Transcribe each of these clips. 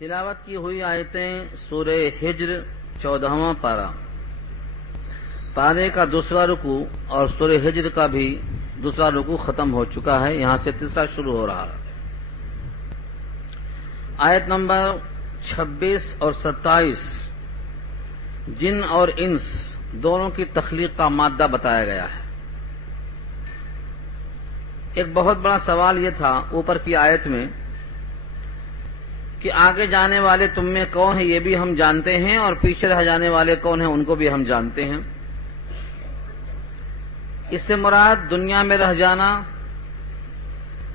تلاوت کی ہوئی آیتیں سورہ ہجر 14واں پارے کا دوسرا رکوع اور سورہ ہجر کا بھی دوسرا رکوع ختم ہو چکا ہے. یہاں سے تیسرا شروع ہو رہا ہے. آیت نمبر 26 اور 27 جن اور انس دونوں کی تخلیق کا مادہ بتایا گیا ہے. ایک بہت بڑا سوال یہ تھا اوپر کی آیت میں کہ آگے جانے والے تم میں کون ہیں یہ بھی ہم جانتے ہیں اور پیچھے رہ جانے والے کون ہیں ان کو بھی ہم جانتے ہیں. اس سے مراد دنیا میں رہ جانا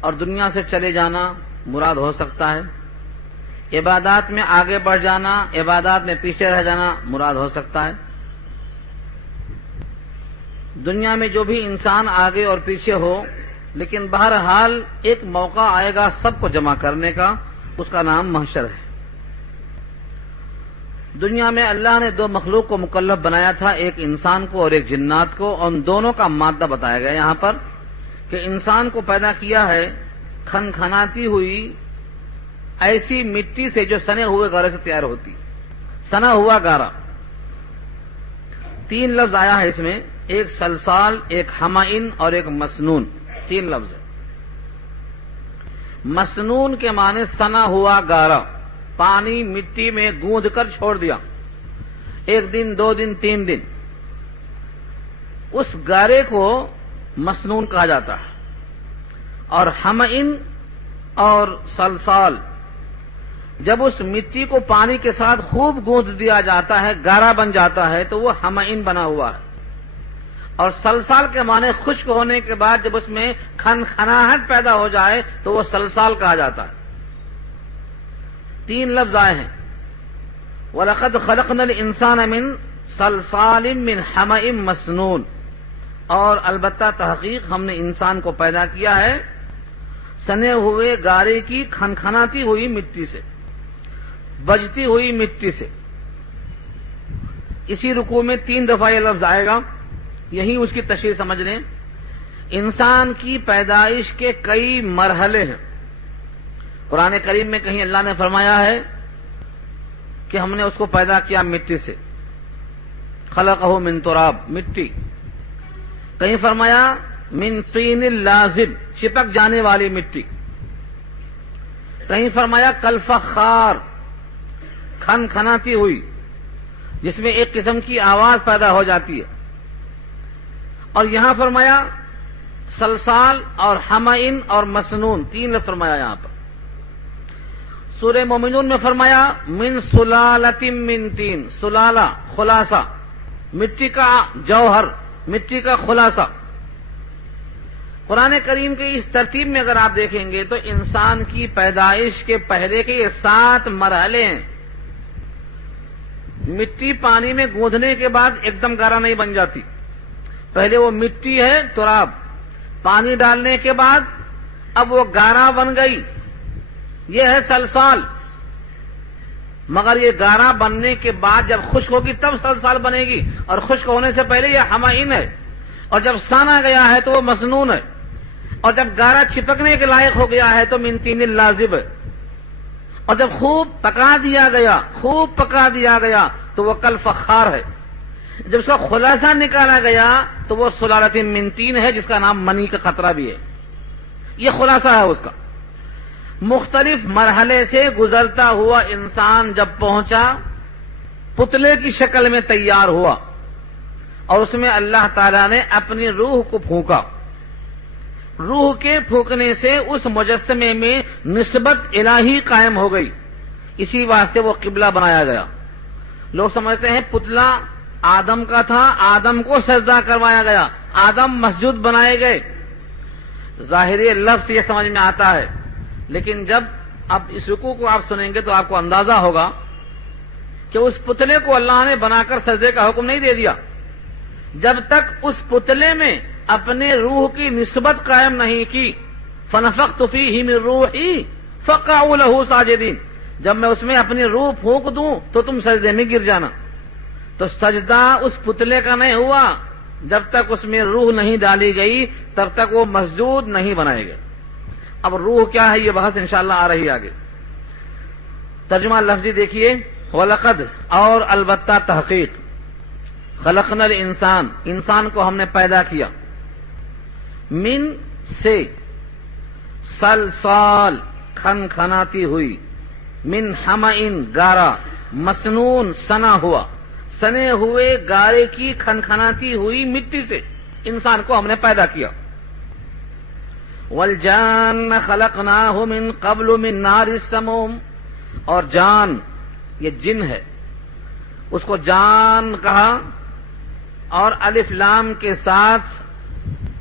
اور دنیا سے چلے جانا مراد ہو سکتا ہے. عبادات میں آگے بڑھ جانا، عبادات میں پیچھے رہ جانا مراد ہو سکتا ہے. دنیا میں جو بھی انسان آگے اور پیچھے ہو، لیکن بہرحال ایک موقع آئے گا سب کو جمع کرنے کا، اس کا نام محشر ہے. دنیا میں اللہ نے دو مخلوق کو مکلف بنایا تھا، ایک انسان کو اور ایک جنات کو، اور ان دونوں کا مادہ بتایا گیا یہاں پر کہ انسان کو پیدا کیا ہے کھنکھناتی ہوئی ایسی مٹی سے جو سنے ہوئے گارے سے تیار ہوتی. سنا ہوا گارا، تین لفظ آیا ہے اس میں، ایک سلسال، ایک ہمائن اور ایک مسنون. تین لفظ ہے. مسنون کے معنی سنا ہوا گارا، پانی مٹی میں گوندھ کر چھوڑ دیا، ایک دن، دو دن، تین دن، اس گارے کو مسنون کہا جاتا ہے. اور ہمائن اور سلسال جب اس مٹی کو پانی کے ساتھ خوب گوندھ دیا جاتا ہے، گارا بن جاتا ہے تو وہ ہمائن بنا ہوا ہے. اور سلسال کے معنی خشک ہونے کے بعد جب اس میں کھنکھناہٹ پیدا ہو جائے تو وہ سلسال کہا جاتا ہے. تین لفظ آئے ہیں. وَلَقَدْ خَلَقْنَا الْإِنسَانَ مِنْ صَلْصَالٍ مِنْ حَمَإٍ مَسْنُونٍ، اور البتہ تحقیق ہم نے انسان کو پیدا کیا ہے سنے ہوئے گارے کی کھنکھناتی ہوئی مٹی سے، بجتی ہوئی مٹی سے. اسی رکوع میں تین دفعہ یہ لفظ آئے گا، یہی اس کی تشریح سمجھ لیں. انسان کی پیدائش کے کئی مرحلے ہیں. قرآن کریم میں کہیں اللہ نے فرمایا ہے کہ ہم نے اس کو پیدا کیا مٹی سے، خلقہ من تراب، مٹی. کہیں فرمایا من طین لازب، چپک جانے والی مٹی. کہیں فرمایا کالفخار، کھنکھناتی ہوئی جس میں ایک قسم کی آواز پیدا ہو جاتی ہے. اور یہاں فرمایا سلسال اور ہمائن اور مسنون، تین لفظ فرمایا یہاں پر. سورہ مومنون میں فرمایا من سلالۃ من طین، سلالہ خلاصہ، مٹی کا جوہر، مٹی کا خلاصہ. قرآن کریم کی اس ترتیب میں اگر آپ دیکھیں گے تو انسان کی پیدائش کے پہلے کے یہ 7 مرحلے ہیں. مٹی پانی میں گوندھنے کے بعد ایک دم گارا نہیں بن جاتی. پہلے وہ مٹی ہے تراب، پانی ڈالنے کے بعد اب وہ گارا بن گئی، یہ ہے سلسال. مگر یہ گارا بننے کے بعد جب خشک ہوگی تب سلسال بنے گی، اور خشک ہونے سے پہلے یہ ہمائن ہے. اور جب سانا گیا ہے تو وہ مسنون ہے. اور جب گارا چھپکنے کے لائق ہو گیا ہے تو من طین لازب ہے. اور جب خوب پکا دیا گیا تو وہ کالفخار ہے. جب اس کا خلاصہ نکالا گیا تو وہ سلالۃ من طین ہے جس کا نام منی کا خطرہ بھی ہے. یہ خلاصہ ہے اس کا. مختلف مرحلے سے گزرتا ہوا انسان جب پہنچا، پتلے کی شکل میں تیار ہوا، اور اس میں اللہ تعالیٰ نے اپنی روح کو پھونکا. روح کے پھونکنے سے اس مجسمے میں نسبت الہی قائم ہو گئی. اسی واسطے وہ قبلہ بنایا گیا. لوگ سمجھتے ہیں پتلا آدم کا تھا، آدم کو سجدہ کروایا گیا، آدم مسجود بنائے گئے. ظاہری لفظ یہ سمجھ میں آتا ہے، لیکن جب اب اس رکوع کو آپ سنیں گے تو آپ کو اندازہ ہوگا کہ اس پتلے کو اللہ نے بنا کر سجدے کا حکم نہیں دے دیا جب تک اس پتلے میں اپنے روح کی نسبت قائم نہیں کی. فنفخت فیہ من روحی فقعوا لہ ساجدین، جب میں اس میں اپنی روح پھونک دوں تو تم سجدے میں گر جانا. تو سجدہ اس پتلے کا نہیں ہوا جب تک اس میں روح نہیں ڈالی گئی، تب تک وہ مسجود نہیں بنائے گئے. اب روح کیا ہے یہ بحث انشاءاللہ آ رہی ہے آگے. ترجمہ لفظی دیکھیے، وَلَقَدْ اور البتہ تحقیق، خلقنا الانسان انسان کو ہم نے پیدا کیا، من سے، سلسال کھن کھناتی ہوئی، من حمئن گارا، مسنون سنا ہوا، سنے ہوئے گارے کی کھن کھناتی ہوئی مٹی سے انسان کو ہم نے پیدا کیا۔ والجان خلقناہ من قبل من نار السموم، اور جان یہ جن ہے، اس کو جان کہا، اور الف لام کے ساتھ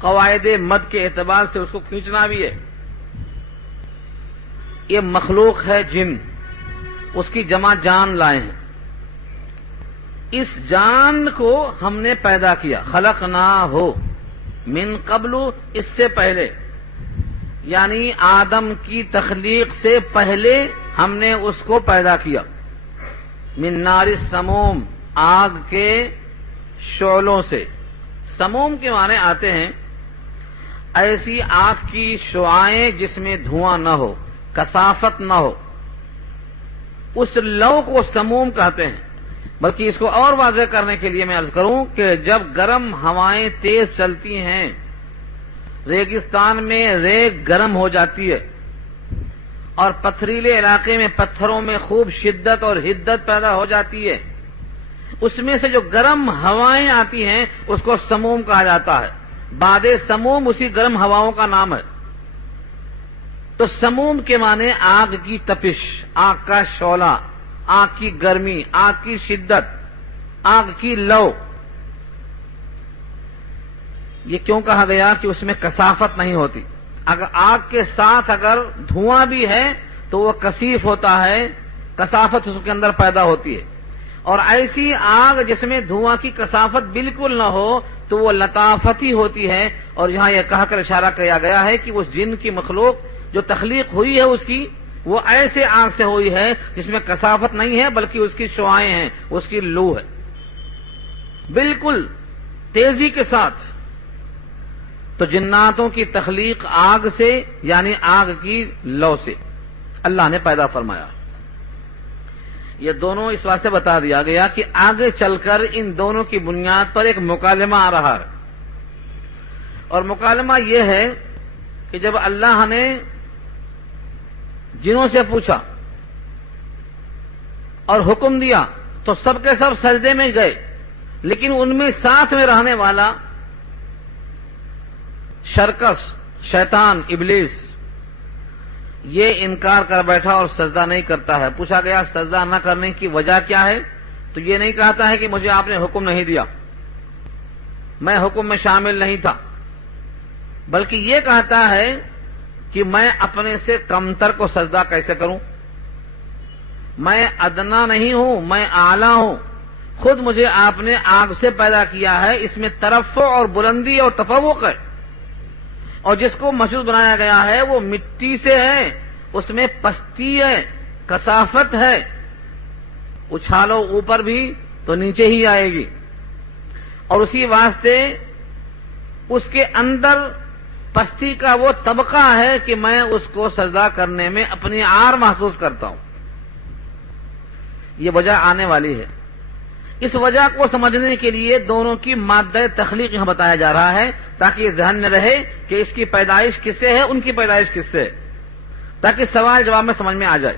قواعد مد کے اعتبار سے اس کو کھینچنا بھی ہے۔ یہ مخلوق ہے جن، اس کی جمع جان لائے ہیں۔ اس جان کو ہم نے پیدا کیا، خلقناہ من قبل، اس سے پہلے، یعنی آدم کی تخلیق سے پہلے ہم نے اس کو پیدا کیا، من نار السموم، آگ کے شعلوں سے۔ سموم کے معنی آتے ہیں ایسی آگ کی شعائیں جس میں دھواں نہ ہو، کثافت نہ ہو، اس لو کو سموم کہتے ہیں۔ بلکہ اس کو اور واضح کرنے کے لیے میں عرض کروں کہ جب گرم ہوائیں تیز چلتی ہیں، ریگستان میں ریگ گرم ہو جاتی ہے، اور پتھریلے علاقے میں پتھروں میں خوب شدت اور حدت پیدا ہو جاتی ہے، اس میں سے جو گرم ہوائیں آتی ہیں اس کو سموم کہا جاتا ہے۔ باد سموم اسی گرم ہواؤں کا نام ہے۔ تو سموم کے معنی آگ کی تپش، آگ کا شعلہ، آگ کی گرمی، آگ کی شدت، آگ کی لو۔ یہ کیوں کہا گیا کہ اس میں کثافت نہیں ہوتی؟ اگر آگ کے ساتھ اگر دھواں بھی ہے تو وہ کثیف ہوتا ہے، کثافت اس کے اندر پیدا ہوتی ہے، اور ایسی آگ جس میں دھواں کی کثافت بالکل نہ ہو تو وہ لطافتی ہوتی ہے۔ اور یہاں یہ کہا کر اشارہ کیا گیا ہے کہ اس جن کی مخلوق جو تخلیق ہوئی ہے اس کی، وہ ایسے آگ سے ہوئی ہے جس میں کثافت نہیں ہے بلکہ اس کی شعائیں ہیں، اس کی لو ہے، بالکل تیزی کے ساتھ۔ تو جناتوں کی تخلیق آگ سے، یعنی آگ کی لو سے اللہ نے پیدا فرمایا۔ یہ دونوں اس واسطے بتا دیا گیا کہ آگے چل کر ان دونوں کی بنیاد پر ایک مکالمہ آ رہا ہے، اور مکالمہ یہ ہے کہ جب اللہ نے جنوں سے پوچھا اور حکم دیا تو سب کے سب سجدے میں گئے، لیکن ان میں ساتھ میں رہنے والا شرکس، شیطان، ابلیس، یہ انکار کر بیٹھا اور سجدہ نہیں کرتا ہے۔ پوچھا گیا سجدہ نہ کرنے کی وجہ کیا ہے؟ تو یہ نہیں کہتا ہے کہ مجھے آپ نے حکم نہیں دیا، میں حکم میں شامل نہیں تھا، بلکہ یہ کہتا ہے کہ میں اپنے سے کمتر کو سجدہ کیسے کروں؟ میں ادنا نہیں ہوں، میں اعلیٰ ہوں، خود مجھے آپ نے آگ سے پیدا کیا ہے، اس میں ترفع اور بلندی اور تفوق ہے، اور جس کو مشہور بنایا گیا ہے وہ مٹی سے ہے، اس میں پستی ہے، کثافت ہے، اچھالو اوپر بھی تو نیچے ہی آئے گی، اور اسی واسطے اس کے اندر پستی کا وہ طبقہ ہے کہ میں اس کو سجدہ کرنے میں اپنی عار محسوس کرتا ہوں۔ یہ وجہ آنے والی ہے۔ اس وجہ کو سمجھنے کے لیے دونوں کی مادہ تخلیق یہاں بتایا جا رہا ہے، تاکہ یہ ذہن میں رہے کہ اس کی پیدائش کس سے ہے، ان کی پیدائش کس سے ہے، تاکہ سوال جواب میں سمجھ میں آ جائے۔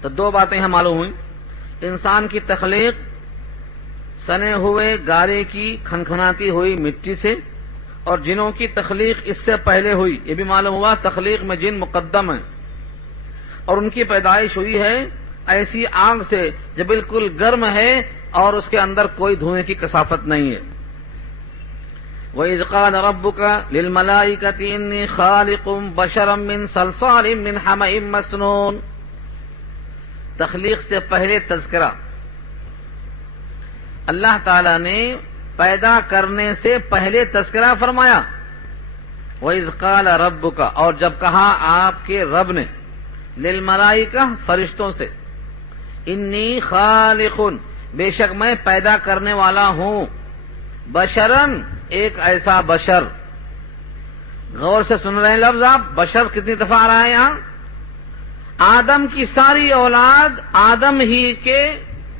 تو دو باتیں یہاں معلوم ہوئی، انسان کی تخلیق سنے ہوئے گارے کی کھنکھناتی ہوئی مٹی سے، اور جنوں کی تخلیق اس سے پہلے ہوئی، یہ بھی معلوم ہوا تخلیق میں جن مقدم ہے، اور ان کی پیدائش ہوئی ہے ایسی آگ سے جو بالکل گرم ہے اور اس کے اندر کوئی دھوئیں کی کثافت نہیں ہے۔ وَإِذْ قَالَ رَبُّكَ لِلْمَلَائِكَةِ إِنِّي خَالِقٌ بَشَرًا مِّن صَلْصَالٍ مِّنْ حَمَإٍ مَّسْنُونٍ۔ تخلیق سے پہلے تذکرہ، اللہ تعالی نے پیدا کرنے سے پہلے تذکرہ فرمایا۔ وَإِذْ قَالَ رَبُّكَ، اور جب کہا آپ کے رب نے، لِلْمَلَائِكَةِ فرشتوں سے، انی خالق، بے شک میں پیدا کرنے والا ہوں، بشرن، ایک ایسا بشر۔ غور سے سن رہے ہیں لفظ آپ، بشر کتنی دفعہ آ رہا ہے یہاں؟ آدم کی ساری اولاد آدم ہی کے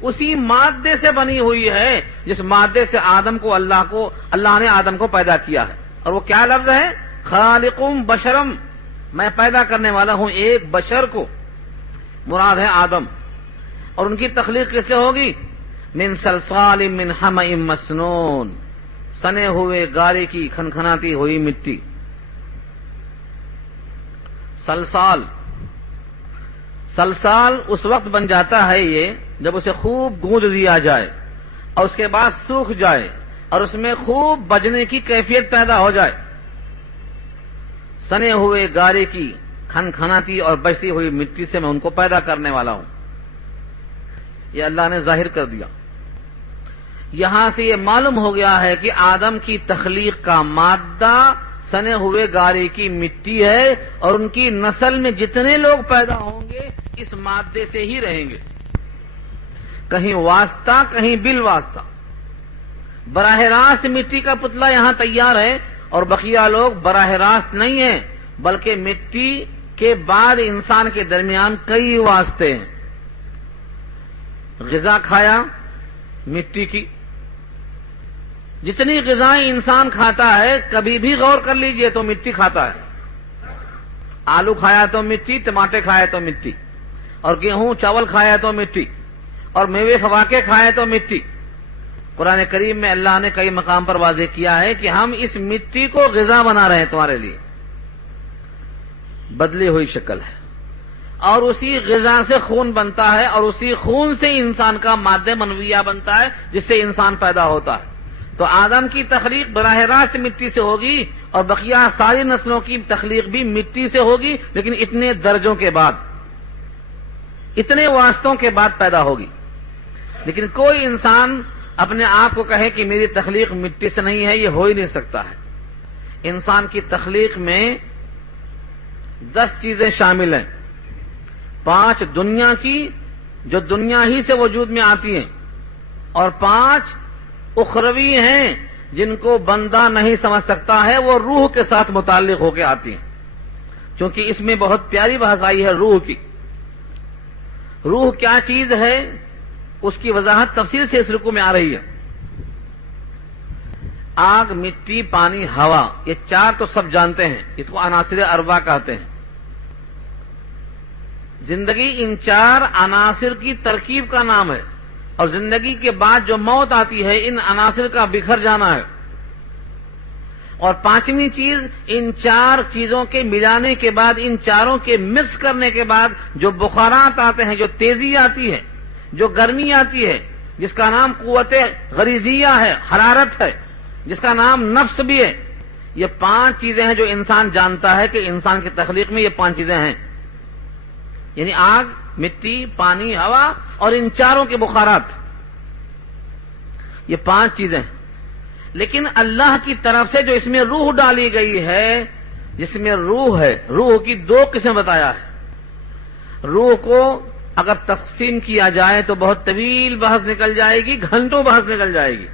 اسی مادے سے بنی ہوئی ہے جس مادے سے آدم کو اللہ نے آدم کو پیدا کیا ہے. اور وہ کیا لفظ ہے؟ خالقم بشرم، میں پیدا کرنے والا ہوں ایک بشر کو، مراد ہے آدم. اور ان کی تخلیق کس سے ہوگی؟ من صلصال من حمأ مسنون، سنے ہوئے گارے کی کھنکھناتی ہوئی مٹی. سلسال اس وقت بن جاتا ہے یہ جب اسے خوب گوندھ دیا جائے اور اس کے بعد سوکھ جائے اور اس میں خوب بجنے کی کیفیت پیدا ہو جائے. سنے ہوئے گارے کی کھنکھناتی اور بجتی ہوئی مٹی سے میں ان کو پیدا کرنے والا ہوں. یہ اللہ نے ظاہر کر دیا. یہاں سے یہ معلوم ہو گیا ہے کہ آدم کی تخلیق کا مادہ سنے ہوئے گارے کی مٹی ہے اور ان کی نسل میں جتنے لوگ پیدا ہوں گے اس مادے سے ہی رہیں گے، کہیں واسطہ کہیں بل واسطہ. براہ راست مٹی کا پتلا یہاں تیار ہے اور بقیہ لوگ براہ راست نہیں ہیں، بلکہ مٹی کے بعد انسان کے درمیان کئی واسطے ہیں. غذا کھایا مٹی کی، جتنی غذائیں انسان کھاتا ہے کبھی بھی غور کر لیجئے تو مٹی کھاتا ہے. آلو کھایا تو مٹی، ٹماٹر کھایا تو مٹی، اور گیہوں چاول کھایا تو مٹی، اور میوے فواکہ کھائے تو مٹی. قرآن کریم میں اللہ نے کئی مقام پر واضح کیا ہے کہ ہم اس مٹی کو غذا بنا رہے ہیں تمہارے لیے. بدلی ہوئی شکل ہے اور اسی غذا سے خون بنتا ہے اور اسی خون سے انسان کا مادہ منویہ بنتا ہے جس سے انسان پیدا ہوتا ہے. تو آدم کی تخلیق براہ راست مٹی سے ہوگی اور بقیہ ساری نسلوں کی تخلیق بھی مٹی سے ہوگی، لیکن اتنے درجوں کے بعد، اتنے واسطوں کے بعد پیدا ہوگی. لیکن کوئی انسان اپنے آپ کو کہے کہ میری تخلیق مٹی سے نہیں ہے، یہ ہو ہی نہیں سکتا ہے. انسان کی تخلیق میں 10 چیزیں شامل ہیں. 5 دنیا کی جو دنیا ہی سے وجود میں آتی ہیں، اور 5 اخروی ہیں جن کو بندہ نہیں سمجھ سکتا ہے، وہ روح کے ساتھ متعلق ہو کے آتی ہیں. کیونکہ اس میں بہت پیاری بحث آئی ہے روح کی. روح کیا چیز ہے اس کی وضاحت تفصیل سے اس رکوع میں آ رہی ہے. آگ، مٹی، پانی، ہوا، یہ 4 تو سب جانتے ہیں، اس کو عناصر اربع کہتے ہیں. زندگی ان 4 عناصر کی ترکیب کا نام ہے، اور زندگی کے بعد جو موت آتی ہے ان عناصر کا بکھر جانا ہے. اور 5ویں چیز، ان 4 چیزوں کے ملانے کے بعد، ان چاروں کے مکس کرنے کے بعد جو بخارات آتے ہیں، جو تیزی آتی ہے، جو گرمی آتی ہے، جس کا نام قوت غریزیہ ہے، حرارت ہے، جس کا نام نفس بھی ہے. یہ 5 چیزیں ہیں جو انسان جانتا ہے کہ انسان کی تخلیق میں یہ 5 چیزیں ہیں. یعنی آگ، مٹی، پانی، ہوا اور ان 4 کے بخارات، یہ 5 چیزیں. لیکن اللہ کی طرف سے جو اس میں روح ڈالی گئی ہے، جس میں روح ہے، روح کی 2 قسمیں بتایا ہے. روح کو اگر تقسیم کیا جائے تو بہت طویل بحث نکل جائے گی، گھنٹوں بحث نکل جائے گی،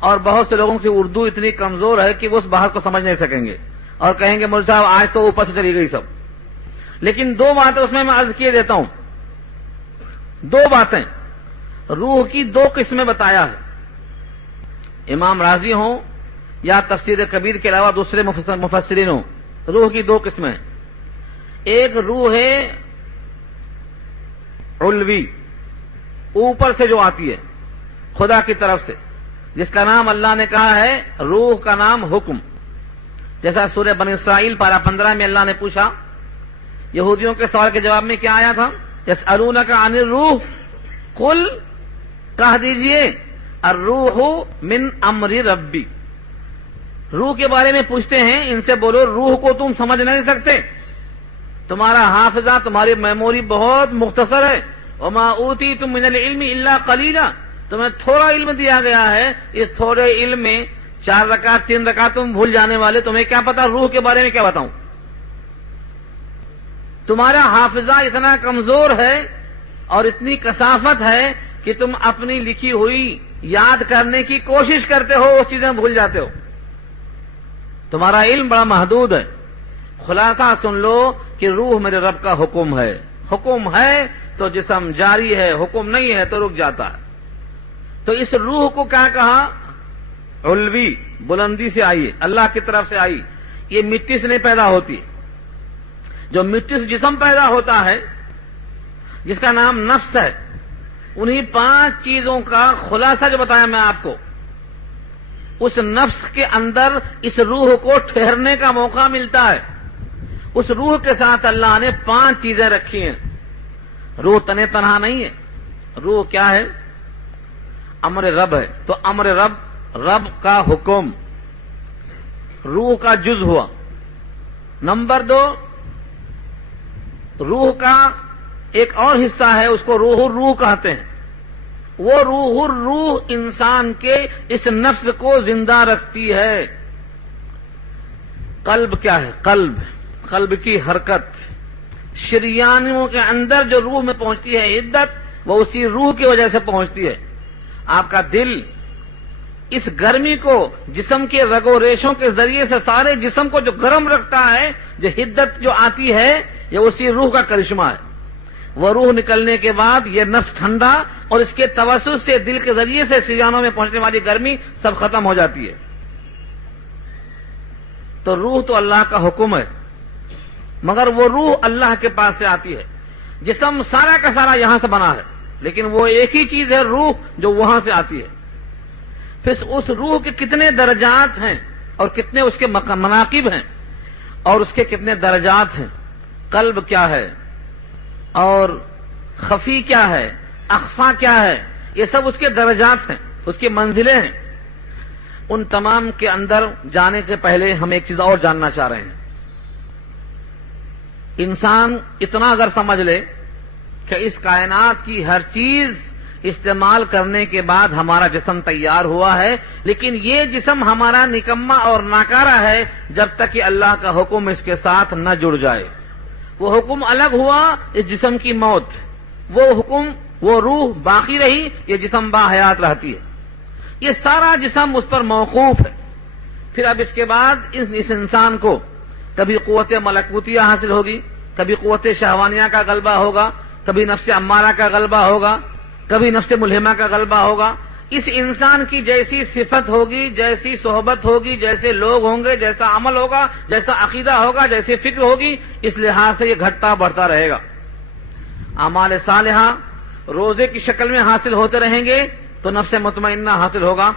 اور بہت سے لوگوں کی اردو اتنی کمزور ہے کہ وہ اس بحث کو سمجھ نہیں سکیں گے اور کہیں گے مولوی صاحب آج تو اوپر سے چلی گئی سب. لیکن 2 باتیں اس میں عرض کیے دیتا ہوں. 2 باتیں روح کی 2 قسمیں بتایا ہے. امام راضی ہوں یا تفسیر کبیر کے علاوہ دوسرے مفسرین ہوں، روح کی 2 قسمیں. ایک روح ہے علوی، اوپر سے جو آتی ہے خدا کی طرف سے، جس کا نام اللہ نے کہا ہے روح کا نام حکم. جیسا سورہ بنی اسرائیل پارہ 15 میں اللہ نے پوچھا، یہودیوں کے سوال کے جواب میں کیا آیا تھا؟ یسألونک عن الروح قل، کہہ دیجئے الروح من امر ربی. روح کے بارے میں پوچھتے ہیں، ان سے بولو روح کو تم سمجھ نہیں سکتے، تمہارا حافظہ، تمہاری میموری بہت مختصر ہے. وما اوتیتم من العلم الا قلیلا، تمہیں تھوڑا علم دیا گیا ہے، اس تھوڑے علم میں 4 رکعت 3 رکعت تم بھول جانے والے، تمہیں کیا پتا روح کے بارے میں کیا بتاؤں. تمہارا حافظہ اتنا کمزور ہے اور اتنی کثافت ہے کہ تم اپنی لکھی ہوئی یاد کرنے کی کوشش کرتے ہو، وہ چیزیں بھول جاتے ہو. تمہارا علم بڑا محدود ہے. خلاصہ سن لو کہ روح میرے رب کا حکم ہے، حکم ہے تو جسم جاری ہے، حکم نہیں ہے تو رک جاتا ہے۔ تو اس روح کو کیا کہا؟ علوی، بلندی سے آئی، اللہ کی طرف سے آئی، یہ مٹی سے نہیں پیدا ہوتی۔ جو مٹی سے جسم پیدا ہوتا ہے جس کا نام نفس ہے، انہی 5 چیزوں کا خلاصہ جو بتایا میں آپ کو، اس نفس کے اندر اس روح کو ٹھہرنے کا موقع ملتا ہے۔ اس روح کے ساتھ اللہ نے 5 چیزیں رکھی ہیں۔ روح تنے تنہا نہیں ہے، روح کیا ہے؟ امر رب ہے۔ تو امر رب، رب کا حکم روح کا جز ہوا۔ نمبر 2، روح کا ایک اور حصہ ہے، اس کو روح الروح کہتے ہیں۔ وہ روح الروح انسان کے اس نفس کو زندہ رکھتی ہے۔ قلب کیا ہے؟ قلب کی حرکت، شریانوں کے اندر جو روح میں پہنچتی ہے عدت، وہ اسی روح کی وجہ سے پہنچتی ہے۔ آپ کا دل اس گرمی کو جسم کے رگ و ریشوں کے ذریعے سے سارے جسم کو جو گرم رکھتا ہے، جو حدت جو آتی ہے، یہ اسی روح کا کرشمہ ہے۔ وہ روح نکلنے کے بعد یہ نفس ٹھنڈا، اور اس کے توسط سے دل کے ذریعے سے شریانوں میں پہنچنے والی گرمی سب ختم ہو جاتی ہے۔ تو روح تو اللہ کا حکم ہے، مگر وہ روح اللہ کے پاس سے آتی ہے۔ جسم سارا کا سارا یہاں سے بنا ہے، لیکن وہ ایک ہی چیز ہے روح جو وہاں سے آتی ہے۔ پھر اس روح کے کتنے درجات ہیں اور کتنے اس کے مناقب ہیں اور اس کے کتنے درجات ہیں۔ قلب کیا ہے اور خفی کیا ہے، اخفا کیا ہے، یہ سب اس کے درجات ہیں، اس کی منزلیں ہیں۔ ان تمام کے اندر جانے سے پہلے ہم ایک چیز اور جاننا چاہ رہے ہیں۔ انسان اتنا اگر سمجھ لے کہ اس کائنات کی ہر چیز استعمال کرنے کے بعد ہمارا جسم تیار ہوا ہے، لیکن یہ جسم ہمارا نکما اور ناکارہ ہے جب تک کہ اللہ کا حکم اس کے ساتھ نہ جڑ جائے۔ وہ حکم الگ ہوا، اس جسم کی موت، وہ حکم، وہ روح باقی رہی، یہ جسم باحیات رہتی ہے۔ یہ سارا جسم اس پر موقوف ہے۔ پھر اب اس کے بعد اس انسان کو کبھی قوت ملکوتیہ حاصل ہوگی، کبھی قوت شہوانیہ کا غلبہ ہوگا، کبھی نفس امارہ کا غلبہ ہوگا، کبھی نفس ملہمہ کا غلبہ ہوگا۔ اس انسان کی جیسی صفت ہوگی، جیسی صحبت ہوگی، جیسے لوگ ہوں گے، جیسا عمل ہوگا، جیسا عقیدہ ہوگا، جیسی فکر ہوگی، اس لحاظ سے یہ گھٹتا بڑھتا رہے گا۔ اعمال صالحہ روزے کی شکل میں حاصل ہوتے رہیں گے تو نفس مطمئنہ حاصل ہوگا،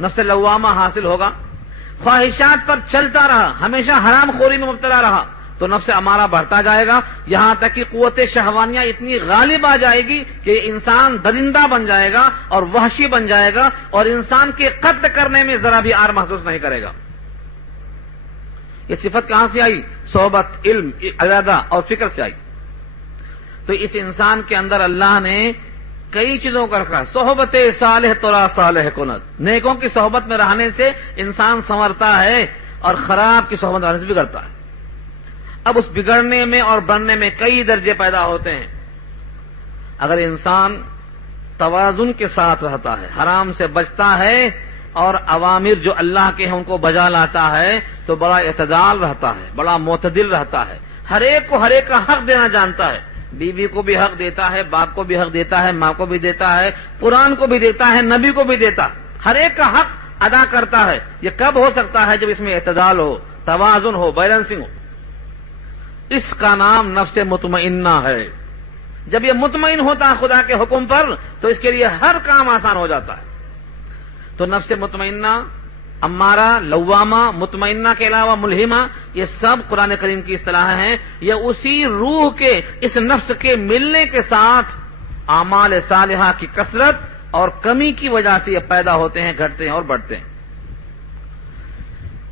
نفس لوامہ حاصل ہوگا۔ خواہشات پر چلتا رہا، ہمیشہ حرام خوری میں مبتلا رہا تو نفس امارہ بڑھتا جائے گا، یہاں تک کہ قوت شہوانیہ اتنی غالب آ جائے گی کہ انسان درندہ بن جائے گا اور وحشی بن جائے گا، اور انسان کے قتل کرنے میں ذرا بھی آر محسوس نہیں کرے گا۔ یہ صفت کہاں سے آئی؟ صحبت، علم، ارادہ اور فکر سے آئی۔ تو اس انسان کے اندر اللہ نے کئی چیزوں کا رکھا۔ صحبت صالح ترا صالح کند، نیکوں کی صحبت میں رہنے سے انسان سنورتا ہے اور خراب کی صحبت میں رہنے سے بگڑتا ہے۔ اب اس بگڑنے میں اور بننے میں کئی درجے پیدا ہوتے ہیں۔ اگر انسان توازن کے ساتھ رہتا ہے، حرام سے بچتا ہے اور اوامر جو اللہ کے ہیں ان کو بجا لاتا ہے تو بڑا اعتدال رہتا ہے، بڑا معتدل رہتا ہے، ہر ایک کو ہر ایک کا حق دینا جانتا ہے۔ بیوی کو بھی حق دیتا ہے، باپ کو بھی حق دیتا ہے، ماں کو بھی دیتا ہے، قرآن کو بھی دیتا ہے، نبی کو بھی دیتا ہے، ہر ایک کا حق ادا کرتا ہے۔ یہ کب ہو سکتا ہے؟ جب اس میں اعتدال ہو، توازن ہو، بیلنسنگ ہو۔ اس کا نام نفس مطمئنہ ہے۔ جب یہ مطمئن ہوتا ہے خدا کے حکم پر تو اس کے لیے ہر کام آسان ہو جاتا ہے۔ تو نفس مطمئنہ، امارہ، لوامہ، مطمئنہ کے علاوہ ملہمہ، یہ سب قرآن کریم کی اصطلاح ہیں۔ یہ اسی روح کے، اس نفس کے ملنے کے ساتھ اعمال صالحہ کی کثرت اور کمی کی وجہ سے یہ پیدا ہوتے ہیں، گھٹتے ہیں اور بڑھتے ہیں۔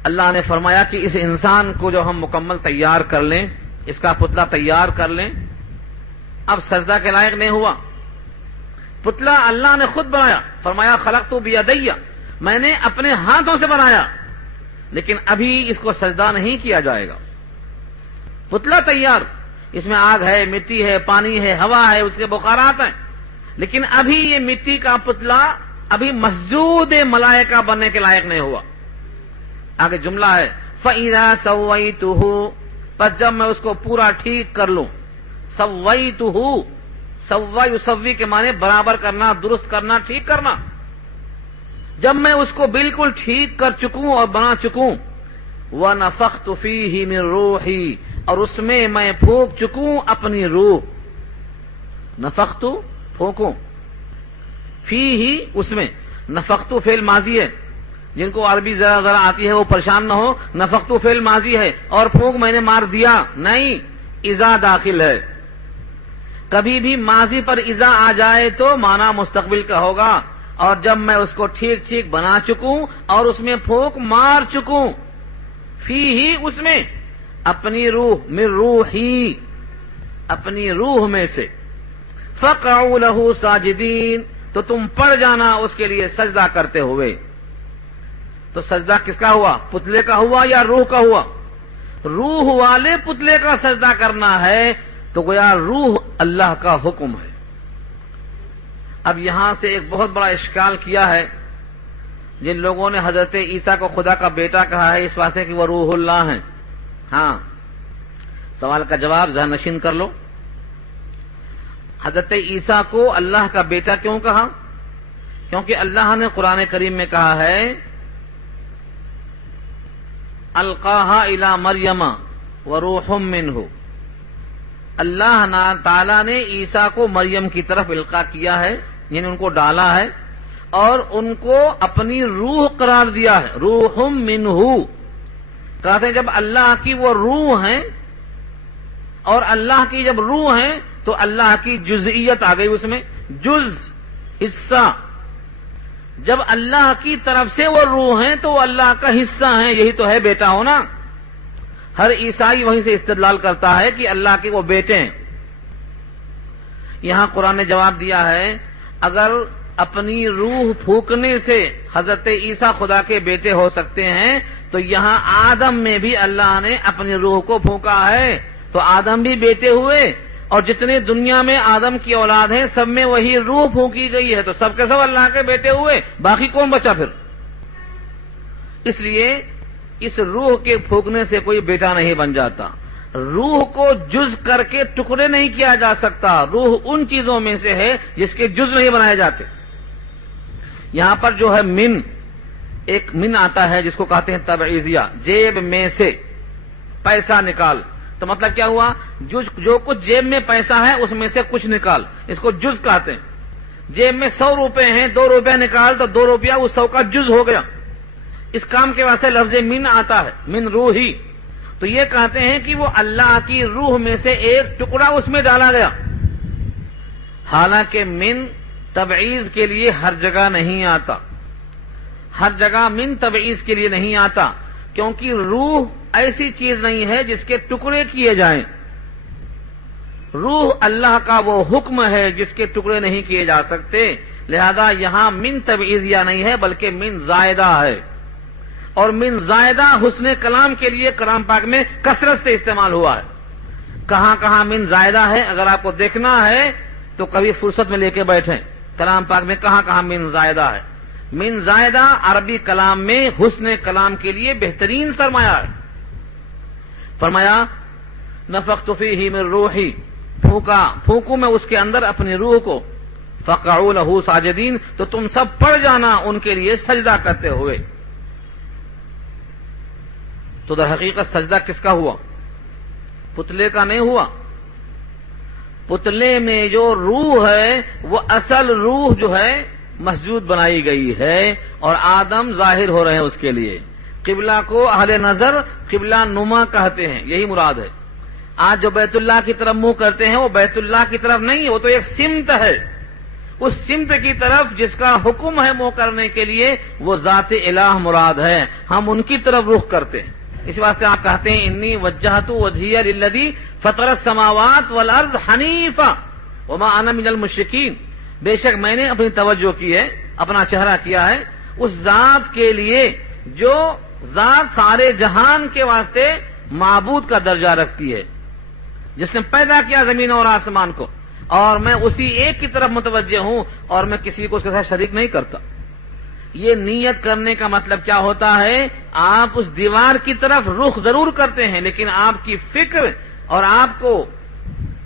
اللہ نے فرمایا کہ اس انسان کو جو ہم مکمل تیار کر لیں، اس کا پتلا تیار کر لیں، اب سجدہ کے لائق نہیں ہوا۔ پتلا اللہ نے خود بنایا، فرمایا خلقت بیدی، میں نے اپنے ہاتھوں سے بنایا، لیکن ابھی اس کو سجدہ نہیں کیا جائے گا۔ پتلا تیار، اس میں آگ ہے، مٹی ہے، پانی ہے، ہوا ہے، اس کے بخارات ہیں، لیکن ابھی یہ مٹی کا پتلا ابھی مسجود ملائکہ بننے کے لائق نہیں ہوا۔ آگے جملہ ہے فَإِذَا سَوَّيْتُهُ، پس جب میں اس کو پورا ٹھیک کر لوں، سویتہ، سوا یسوی کے معنی برابر کرنا، درست کرنا، ٹھیک کرنا. جب میں اس کو بالکل ٹھیک کر چکوں اور بنا چکوں، وَنَفَخْتُ فِيهِ مِن رُوحِي، اور اس میں میں پھونک چکوں اپنی روح. نفخت پھونکوں، فیہ اس میں، نفخت فعل ماضی ہے، جن کو عربی ذرا ذرا آتی ہے وہ پریشان نہ ہو. نفخت فعل ماضی ہے اور پھونک میں نے مار دیا نہیں، اذا داخل ہے. کبھی بھی ماضی پر اذا آ جائے تو معنی مستقبل کا ہوگا. اور جب میں اس کو ٹھیک ٹھیک بنا چکوں اور اس میں پھونک مار چکوں، فیہ اس میں، اپنی روح، من روحی، اپنی روح میں سے، فقعوا لہ ساجدین، تو تم پڑ جانا اس کے لیے سجدہ کرتے ہوئے. تو سجدہ کس کا ہوا؟ پتلے کا ہوا یا روح کا ہوا؟ روح والے پتلے کا سجدہ کرنا ہے، تو گویا روح اللہ کا حکم ہے. اب یہاں سے ایک بہت بڑا اشکال کیا ہے جن لوگوں نے حضرت عیسیٰ کو خدا کا بیٹا کہا ہے اس واسطے کہ وہ روح اللہ ہیں. ہاں، سوال کا جواب ذہن نشین کر لو. حضرت عیسیٰ کو اللہ کا بیٹا کیوں کہا؟ کیونکہ اللہ نے قرآن کریم میں کہا ہے القاہا الی مریم وروح منہ. اللہ تعالیٰ نے عیسیٰ کو مریم کی طرف القاء کیا ہے، یعنی ان کو ڈالا ہے اور ان کو اپنی روح قرار دیا ہے. روح منہ کہتے ہیں جب اللہ کی وہ روح ہیں، اور اللہ کی جب روح ہیں تو اللہ کی جزئیت آ گئی اس میں، جز، حصہ. جب اللہ کی طرف سے وہ روح ہیں تو وہ اللہ کا حصہ ہیں، یہی تو ہے بیٹا ہونا. ہر عیسائی وہیں سے استدلال کرتا ہے کہ اللہ کے وہ بیٹے ہیں. یہاں قرآن نے جواب دیا ہے اگر اپنی روح پھونکنے سے حضرت عیسیٰ خدا کے بیٹے ہو سکتے ہیں تو یہاں آدم میں بھی اللہ نے اپنی روح کو پھونکا ہے، تو آدم بھی بیٹے ہوئے، اور جتنے دنیا میں آدم کی اولاد ہیں سب میں وہی روح پھونکی گئی ہے، تو سب کے سب اللہ کے بیٹے ہوئے، باقی کون بچا پھر؟ اس لیے اس روح کے پھونکنے سے کوئی بیٹا نہیں بن جاتا. روح کو جز کر کے ٹکڑے نہیں کیا جا سکتا. روح ان چیزوں میں سے ہے جس کے جز نہیں بنائے جاتے. یہاں پر جو ہے من، ایک من آتا ہے جس کو کہتے ہیں تبعیضیہ، جیب میں سے پیسہ نکال. تو مطلب کیا ہوا؟ جو کچھ جیب میں پیسہ ہے اس میں سے کچھ نکال، اس کو جز کہتے ہیں. جیب میں 100 روپے ہیں، 2 روپے نکال تو 2 روپیہ اس 100 کا جز ہو گیا. اس کام کے واسطے لفظ من آتا ہے، من روحی. تو یہ کہتے ہیں کہ وہ اللہ کی روح میں سے ایک ٹکڑا اس میں ڈالا گیا. حالانکہ من تبعیض کے لیے ہر جگہ نہیں آتا، ہر جگہ من تبعیض کے لیے نہیں آتا، کیونکہ روح ایسی چیز نہیں ہے جس کے ٹکڑے کیے جائیں. روح اللہ کا وہ حکم ہے جس کے ٹکڑے نہیں کیے جا سکتے. لہذا یہاں من تبعیضیہ نہیں ہے بلکہ من زائدہ ہے. اور من زائدہ حسن کلام کے لیے کلام پاک میں کثرت سے استعمال ہوا ہے. کہاں کہاں من زائدہ ہے اگر آپ کو دیکھنا ہے تو کبھی فرصت میں لے کے بیٹھیں. کلام پاک میں کہاں کہاں من زائدہ ہے. من زائدہ عربی کلام میں حسن کلام کے لیے بہترین سرمایہ ہے. فرمایا نفخت فیہ من روحی، پھونکوں میں اس کے اندر اپنی روح کو، فقعوا لہ ساجدین، تو تم سب پڑ جانا ان کے لیے سجدہ کرتے ہوئے. تو در حقیقت سجدہ کس کا ہوا؟ پتلے کا نہیں ہوا. پتلے میں جو روح ہے وہ اصل روح جو ہے مسجود بنائی گئی ہے اور آدم ظاہر ہو رہے ہیں اس کے لیے. قبلہ کو اہل نظر قبلہ نما کہتے ہیں، یہی مراد ہے. آج جو بیت اللہ کی طرف منہ کرتے ہیں وہ بیت اللہ کی طرف نہیں، وہ تو ایک سمت ہے. اس سمت کی طرف جس کا حکم ہے منہ کرنے کے لیے وہ ذات الہ مراد ہے، ہم ان کی طرف رخ کرتے ہیں. اس واسطے آپ کہتے ہیں انی وجہت وجہی للذی فطر السماوات والارض حنیفا وما انا من المشرکین. بے شک میں نے اپنی توجہ کی ہے، اپنا چہرہ کیا ہے اس ذات کے لیے جو ذات سارے جہان کے واسطے معبود کا درجہ رکھتی ہے، جس نے پیدا کیا زمین اور آسمان کو، اور میں اسی ایک کی طرف متوجہ ہوں اور میں کسی کو اس کے ساتھ شریک نہیں کرتا. یہ نیت کرنے کا مطلب کیا ہوتا ہے؟ آپ اس دیوار کی طرف رخ ضرور کرتے ہیں لیکن آپ کی فکر اور آپ کو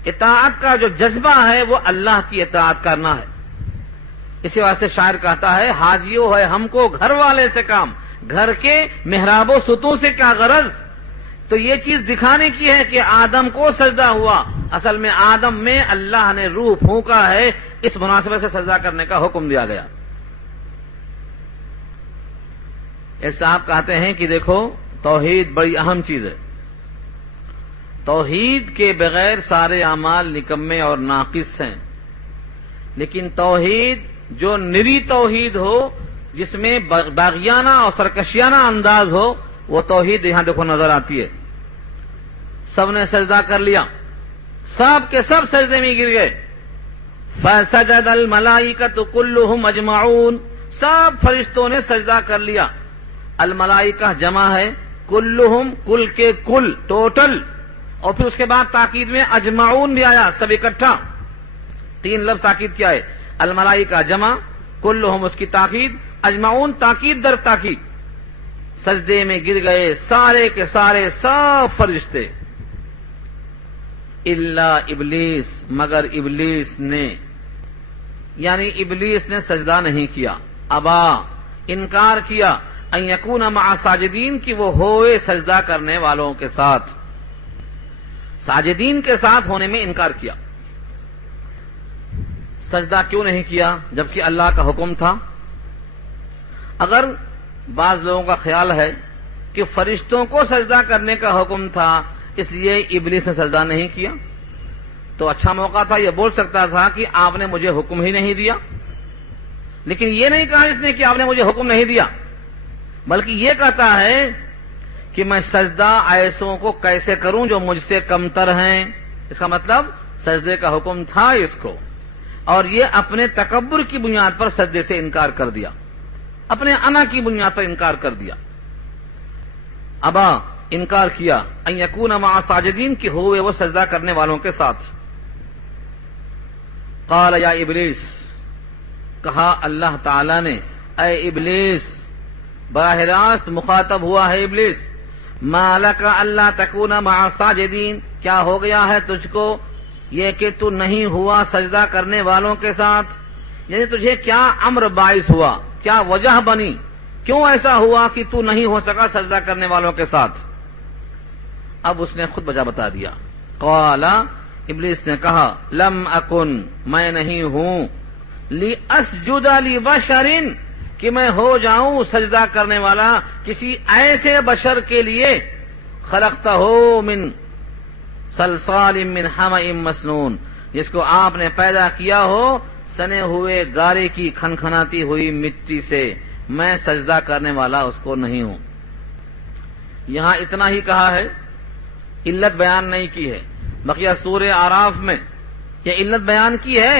اطاعت کا جو جذبہ ہے وہ اللہ کی اطاعت کرنا ہے. اسی واسطے شاعر کہتا ہے حاجیو ہے ہم کو گھر والے سے کام، گھر کے محراب و ستون سے کیا غرض. تو یہ چیز دکھانے کی ہے کہ آدم کو سجدہ ہوا، اصل میں آدم میں اللہ نے روح پھونکا ہے، اس مناسبت سے سجدہ کرنے کا حکم دیا گیا. اس صاحب کہتے ہیں کہ دیکھو توحید بڑی اہم چیز ہے. توحید کے بغیر سارے اعمال نکمے اور ناقص ہیں، لیکن توحید جو نری توحید ہو، جس میں باغیانہ اور سرکشیانہ انداز ہو، وہ توحید یہاں دیکھو نظر آتی ہے. سب نے سجدہ کر لیا، سب کے سب سجدے میں گر گئے. فسجد الملائکۃ کلھم اجمعون، سب فرشتوں نے سجدہ کر لیا. الملائکہ جمع ہے، کلھم کل کے کل ٹوٹل، اور پھر اس کے بعد تاکید میں اجمعون بھی آیا، سب اکٹھا. 3 لفظ تاکید کیا ہے، الملائکہ جمع، کلھم اس کی تاکید، اجمعون تاکید در تاکید. سجدے میں گر گئے سارے کے سارے سب فرشتے، الا ابلیس، مگر ابلیس نے، یعنی ابلیس نے سجدہ نہیں کیا. ابا، انکار کیا، ان یکون مع ساجدین، کی وہ ہوئے سجدہ کرنے والوں کے ساتھ، ساجدین کے ساتھ ہونے میں انکار کیا. سجدہ کیوں نہیں کیا جبکہ اللہ کا حکم تھا؟ اگر بعض لوگوں کا خیال ہے کہ فرشتوں کو سجدہ کرنے کا حکم تھا اس لیے ابلیس نے سجدہ نہیں کیا، تو اچھا موقع تھا، یہ بول سکتا تھا کہ آپ نے مجھے حکم ہی نہیں دیا. لیکن یہ نہیں کہا اس نے کہ آپ نے مجھے حکم نہیں دیا، بلکہ یہ کہتا ہے کہ میں سجدہ ایسوں کو کیسے کروں جو مجھ سے کمتر ہیں. اس کا مطلب سجدے کا حکم تھا اس کو، اور یہ اپنے تکبر کی بنیاد پر سجدے سے انکار کر دیا، اپنے انا کی بنیاد پر انکار کر دیا. ابا، انکار کیا، ان یکون مع ساجدین، کی ہوئے وہ سجدہ کرنے والوں کے ساتھ. قال یا ابلیس، کہا اللہ تعالی نے اے ابلیس، براہ راست مخاطب ہوا ہے ابلیس، ما لک الا تکون مع ساجدین، کیا ہو گیا ہے تجھ کو یہ کہ تو نہیں ہوا سجدہ کرنے والوں کے ساتھ؟ یعنی تجھے کیا امر باعث ہوا، کیا وجہ بنی، کیوں ایسا ہوا کہ تو نہیں ہو سکا سجدہ کرنے والوں کے ساتھ؟ اب اس نے خود وجہ بتا دیا. قال، ابلیس نے کہا، لم اکن، میں نہیں ہوں، لاسجد لبشر، کہ میں ہو جاؤں سجدہ کرنے والا کسی ایسے بشر کے لیے، خلقتہ من صلصال من حمأ مسنون، جس کو آپ نے پیدا کیا ہو سنے ہوئے گارے کی کھنکھناتی ہوئی مٹی سے. میں سجدہ کرنے والا اس کو نہیں ہوں. یہاں اتنا ہی کہا ہے، علت بیان نہیں کی ہے. بقیہ سورہ اعراف میں یہ علت بیان کی ہے،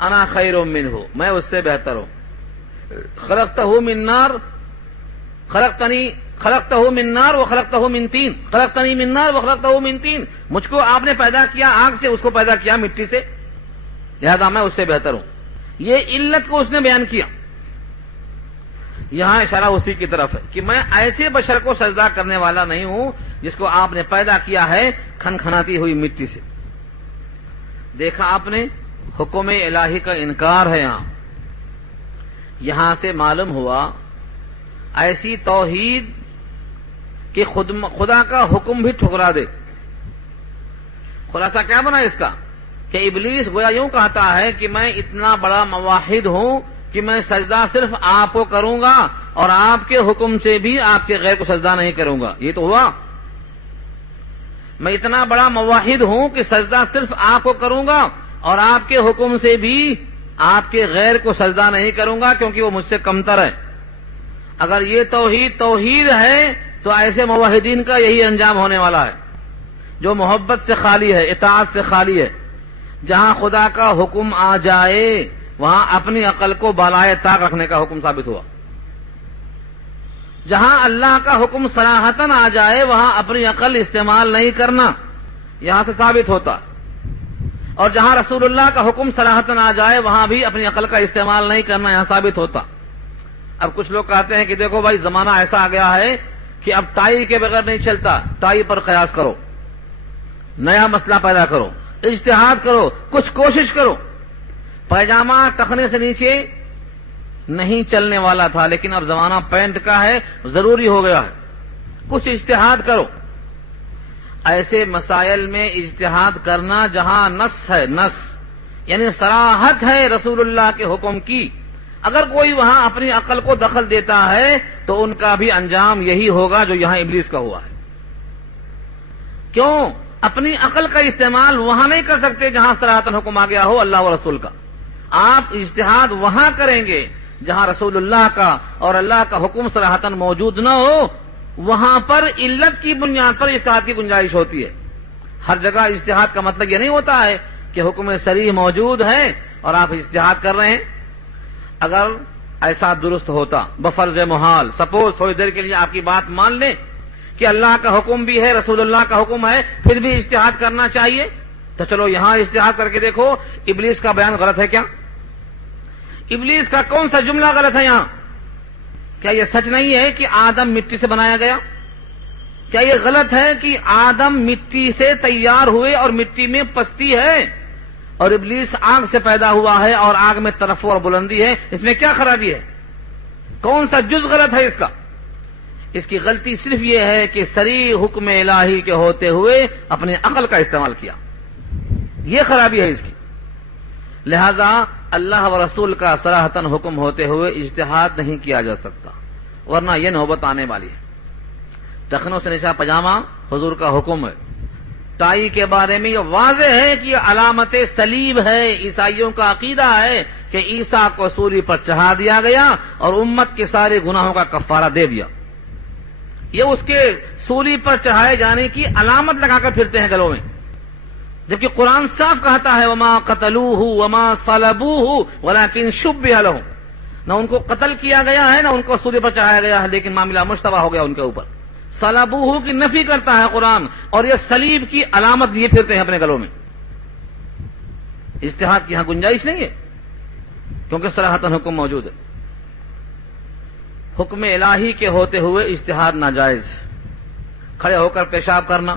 انا خیر منہ، میں اس سے بہتر ہوں. خلقتہ من نار، خلقتہ من نار وخلقتہ من طین، خلقتنی من نار وخلقتہ من طین، مجھ کو آپ نے پیدا کیا آگ سے، اس کو پیدا کیا مٹی سے، لہذا میں اس سے بہتر ہوں. یہ علت کو اس نے بیان کیا. یہاں اشارہ اسی کی طرف ہے کہ میں ایسے بشر کو سجدہ کرنے والا نہیں ہوں جس کو آپ نے پیدا کیا ہے کھنکھناتی ہوئی مٹی سے. دیکھا آپ نے، حکم الہی کا انکار ہے. یہاں سے معلوم ہوا ایسی توحید کہ خدا کا حکم بھی ٹھکرا دے. خلاصہ کیا بنا اس کا کہ ابلیس گویا یوں کہتا ہے کہ میں اتنا بڑا موحد ہوں کہ میں سجدہ صرف آپ کو کروں گا اور آپ کے حکم سے بھی آپ کے غیر کو سجدہ نہیں کروں گا. یہ تو ہوا، میں اتنا بڑا موحد ہوں کہ سجدہ صرف آپ کو کروں گا اور آپ کے حکم سے بھی آپ کے غیر کو سجدہ نہیں کروں گا کیونکہ وہ مجھ سے کمتر ہے. اگر یہ توحید ہے تو ایسے موحدین کا یہی انجام ہونے والا ہے جو محبت سے خالی ہے، اطاعت سے خالی ہے. جہاں خدا کا حکم آ جائے وہاں اپنی عقل کو بالائے طاق رکھنے کا حکم ثابت ہوا. جہاں اللہ کا حکم صراحتاً آ جائے وہاں اپنی عقل استعمال نہیں کرنا یہاں سے ثابت ہوتا، اور جہاں رسول اللہ کا حکم صراحتاً آ جائے وہاں بھی اپنی عقل کا استعمال نہیں کرنا یہاں ثابت ہوتا. اب کچھ لوگ کہتے ہیں کہ دیکھو بھائی زمانہ ایسا آ گیا ہے کہ اب ٹائی کے بغیر نہیں چلتا، ٹائی پر قیاس کرو، نیا مسئلہ پیدا کرو، اجتہاد کرو، کچھ کوشش کرو. پائجامہ ٹخنے سے نیچے نہیں چلنے والا تھا، لیکن اب زمانہ پینٹ کا ہے، ضروری ہو گیا ہے. کچھ اجتہاد کرو. ایسے مسائل میں اجتہاد کرنا جہاں نص ہے، نص یعنی صراحت ہے رسول اللہ کے حکم کی، اگر کوئی وہاں اپنی عقل کو دخل دیتا ہے تو ان کا بھی انجام یہی ہوگا جو یہاں ابلیس کا ہوا ہے. کیوں؟ اپنی عقل کا استعمال وہاں نہیں کر سکتے جہاں صراحتاً حکم آ گیا ہو اللہ و رسول کا. آپ اجتہاد وہاں کریں گے جہاں رسول اللہ کا اور اللہ کا حکم صراحتاً موجود نہ ہو. وہاں پر علت کی بنیاد پر اجتہاد کی گنجائش ہوتی ہے. ہر جگہ اجتہاد کا مطلب یہ نہیں ہوتا ہے کہ حکم صریح موجود ہے اور آپ اجتہاد کر رہے ہیں. اگر ایسا درست ہوتا بفرض محال، سپوز تھوڑی دیر کے لیے آپ کی بات مان لیں کہ اللہ کا حکم بھی ہے، رسول اللہ کا حکم ہے، پھر بھی اجتہاد کرنا چاہیے، تو چلو یہاں اجتہاد کر کے دیکھو ابلیس کا بیان غلط ہے کیا؟ ابلیس کا کون سا جملہ غلط ہے یہاں؟ کیا یہ سچ نہیں ہے کہ آدم مٹی سے بنایا گیا؟ کیا یہ غلط ہے کہ آدم مٹی سے تیار ہوئے اور مٹی میں پستی ہے، اور ابلیس آگ سے پیدا ہوا ہے اور آگ میں ترفع اور بلندی ہے؟ اس میں کیا خرابی ہے؟ کون سا جز غلط ہے اس کا؟ اس کی غلطی صرف یہ ہے کہ صریح حکم الہی کے ہوتے ہوئے اپنے عقل کا استعمال کیا، یہ خرابی ہے اس کی. لہذا اللہ و رسول کا صراحتاً حکم ہوتے ہوئے اجتہاد نہیں کیا جا سکتا، ورنہ یہ نوبت آنے والی ہے. ٹخنوں سے نیچا پاجامہ حضور کا حکم ہے. ٹائی کے بارے میں یہ واضح ہے کہ یہ علامت صلیب ہے. عیسائیوں کا عقیدہ ہے کہ عیسیٰ کو سولی پر چڑھا دیا گیا اور امت کے سارے گناہوں کا کفارہ دے دیا. یہ اس کے سولی پر چڑھائے جانے کی علامت لگا کر پھرتے ہیں گلوں میں، جبکہ قرآن صاف کہتا ہے وما قتلوہ وما صلبوہ ولکن شبہ لہم. نہ ان کو قتل کیا گیا ہے نہ ان کو سولی پر چڑھایا گیا ہے، لیکن معاملہ مشتبہ ہو گیا ان کے اوپر. صلبوہ کی نفی کرتا ہے قرآن، اور یہ صلیب کی علامت لیے پھرتے ہیں اپنے گلوں میں. اجتہاد کی یہاں گنجائش نہیں ہے کیونکہ صراحتاً حکم موجود ہے. حکم الہی کے ہوتے ہوئے اجتہاد ناجائز. کھڑے ہو کر پیشاب کرنا،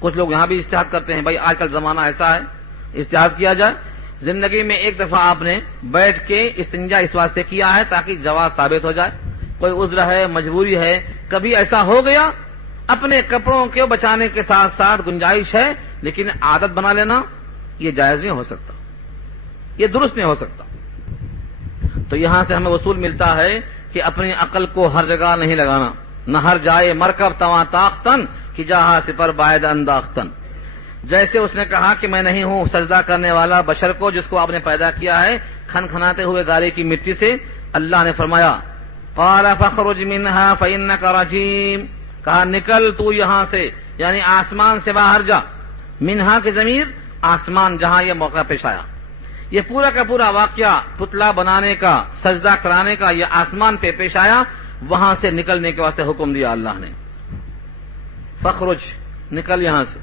کچھ لوگ یہاں بھی اجتہاد کرتے ہیں. بھائی آج کل زمانہ ایسا ہے، اجتہاد کیا جائے. زندگی میں ایک دفعہ آپ نے بیٹھ کے استنجا اس واسطے کیا ہے تاکہ جواز ثابت ہو جائے. کوئی عذر ہے، مجبوری ہے، کبھی ایسا ہو گیا، اپنے کپڑوں کو بچانے کے ساتھ ساتھ گنجائش ہے، لیکن عادت بنا لینا یہ جائز نہیں ہو سکتا، یہ درست نہیں ہو سکتا. تو یہاں سے ہمیں اصول ملتا ہے کہ اپنی عقل کو ہر جگہ نہیں لگانا. نہ ہر جائے مرکب تواں تاختن کہ جہاں سپر باید انداختن. جیسے اس نے کہا کہ میں نہیں ہوں سجدہ کرنے والا بشر کو جس کو آپ نے پیدا کیا ہے کھن کھناتے ہوئے گارے کی مٹی سے. اللہ نے فرمایا قال فاخرج منها فإنك رجيم، کہا نکل تو یہاں سے، یعنی آسمان سے باہر جا. منہا کی ضمیر آسمان جہاں یہ موقع پیش آیا. یہ پورا کا پورا واقعہ پتلا بنانے کا، سجدہ کرانے کا، یہ آسمان پہ پیش آیا. وہاں سے نکلنے کے واسطے حکم دیا اللہ نے، فخرج، نکل یہاں سے.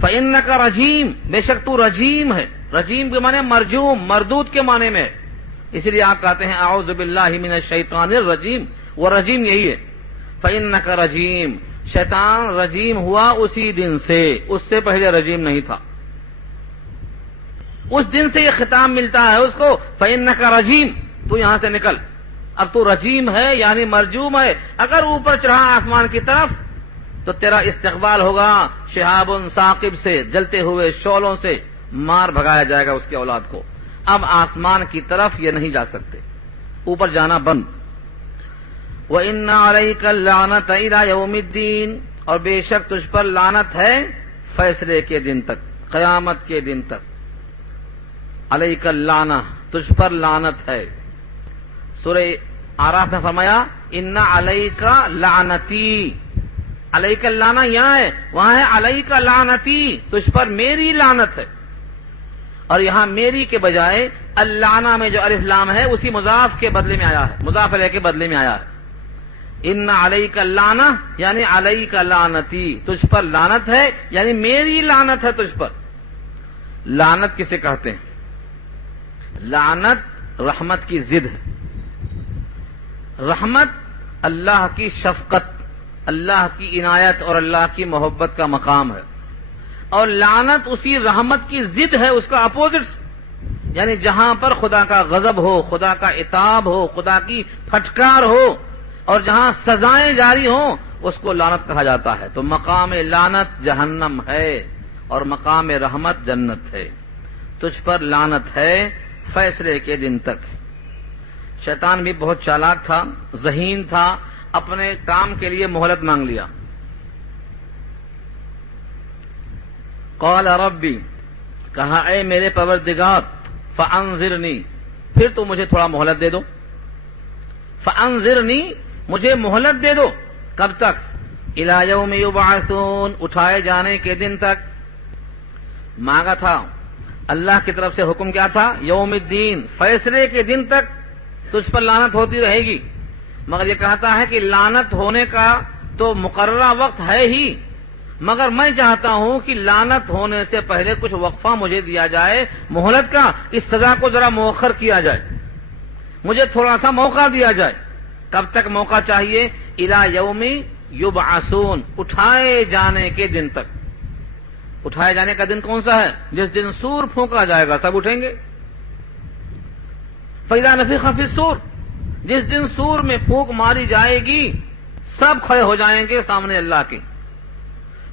فإنك رجیم، بے شک تو رجیم ہے. رجیم کے معنی مرجوم، مردود کے معنی میں. اسی لیے آپ کہتے ہیں اعوذ باللہ من الشیطان الرجیم، وہ رجیم یہی ہے. فإنك رجیم، شیطان رجیم ہوا اسی دن سے، اس سے پہلے رجیم نہیں تھا. اس دن سے یہ خطاب ملتا ہے اس کو فإنك رجیم، تو یہاں سے نکل. اب تو رجیم ہے یعنی مرجوم ہے. اگر اوپر چڑھا آسمان کی طرف تو تیرا استقبال ہوگا شہاب ثاقب سے، جلتے ہوئے شعلوں سے مار بھگایا جائے گا اس کی اولاد کو. اب آسمان کی طرف یہ نہیں جا سکتے، اوپر جانا بند. وَإِنَّ عَلَيْكَ اللَّعْنَةَ إِلَى يَوْمِ الدِّينِ، اور بے شک تجھ پر لعنت ہے فیصلے کے دن تک، قیامت کے دن تک. علیک اللعنہ، تجھ پر لعنت ہے. سورہ اعراف میں فرمایا ان علیک لعنتی. علیک اللعنہ یہاں ہے، وہاں ہے علیک لعنتی، تجھ پر میری لعنت ہے. اور یہاں میری کے بجائے اللعنہ میں جو الف لام ہے اسی مضاف کے بدلے میں آیا ہے، مضاف الیہ کے بدلے میں آیا ہے. ان علیک اللعنہ یعنی علیک لعنتی، تجھ پر لعنت ہے یعنی میری لعنت ہے تجھ پر. لعنت کسے کہتے ہیں؟ لعنت رحمت کی ضد ہے. رحمت اللہ کی شفقت، اللہ کی عنایت اور اللہ کی محبت کا مقام ہے، اور لعنت اسی رحمت کی ضد ہے، اس کا اپوزٹ، یعنی جہاں پر خدا کا غضب ہو، خدا کا عتاب ہو، خدا کی پھٹکار ہو اور جہاں سزائیں جاری ہوں اس کو لعنت کہا جاتا ہے۔ تو مقام لعنت جہنم ہے اور مقام رحمت جنت ہے۔ تجھ پر لعنت ہے فیصلے کے دن تک۔ شیطان بھی بہت چالاک تھا، ذہین تھا، اپنے کام کے لیے مہلت مانگ لیا۔ قال ربی، کہا اے میرے پروردگار، فانظرنی، پھر تو مجھے تھوڑا مہلت دے دو۔ فانظرنی، مجھے مہلت دے دو، کب تک؟ الی یوم یبعثون، اٹھائے جانے کے دن تک۔ مانگا تھا، اللہ کی طرف سے حکم کیا تھا؟ یوم الدین، فیصلے کے دن تک تجھ پر لعنت ہوتی رہے گی۔ مگر یہ کہتا ہے کہ لعنت ہونے کا تو مقررہ وقت ہے ہی، مگر میں چاہتا ہوں کہ لعنت ہونے سے پہلے کچھ وقفہ مجھے دیا جائے مہلت کا، اس سزا کو ذرا مؤخر کیا جائے، مجھے تھوڑا سا موقع دیا جائے۔ کب تک موقع چاہیے؟ الی یوم یبعثون، اٹھائے جانے کے دن تک۔ اٹھائے جانے کا دن کون سا ہے؟ جس دن سور پھونکا جائے گا، سب اٹھیں گے۔ فَإِذَا نُفِخَ فِي الصُّورِ، جس دن سور میں پھونک ماری جائے گی سب کھڑے ہو جائیں گے سامنے اللہ کے۔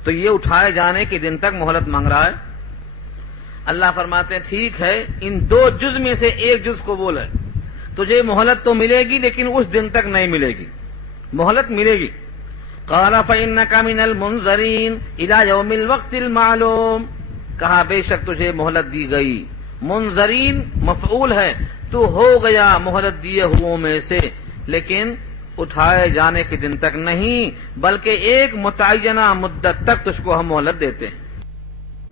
تو یہ اٹھائے جانے کے دن تک مہلت مانگ رہا ہے۔ اللہ فرماتے ہیں ٹھیک ہے، ان دو جز میں سے ایک جز کو بول ہے، تجھے مہلت تو ملے گی لیکن اس دن تک نہیں ملے گی، مہلت ملے گی۔ قال فإنك من المنذرين إلى يوم الوقت المعلوم، کہا بے شک تجھے مہلت دی گئی۔ منذرین مفعول ہے، تو ہو گیا مہلت دیے ہوں میں سے، لیکن اٹھائے جانے کے دن تک نہیں، بلکہ ایک متعینہ مدت تک تجھ کو ہم مہلت دیتے ہیں۔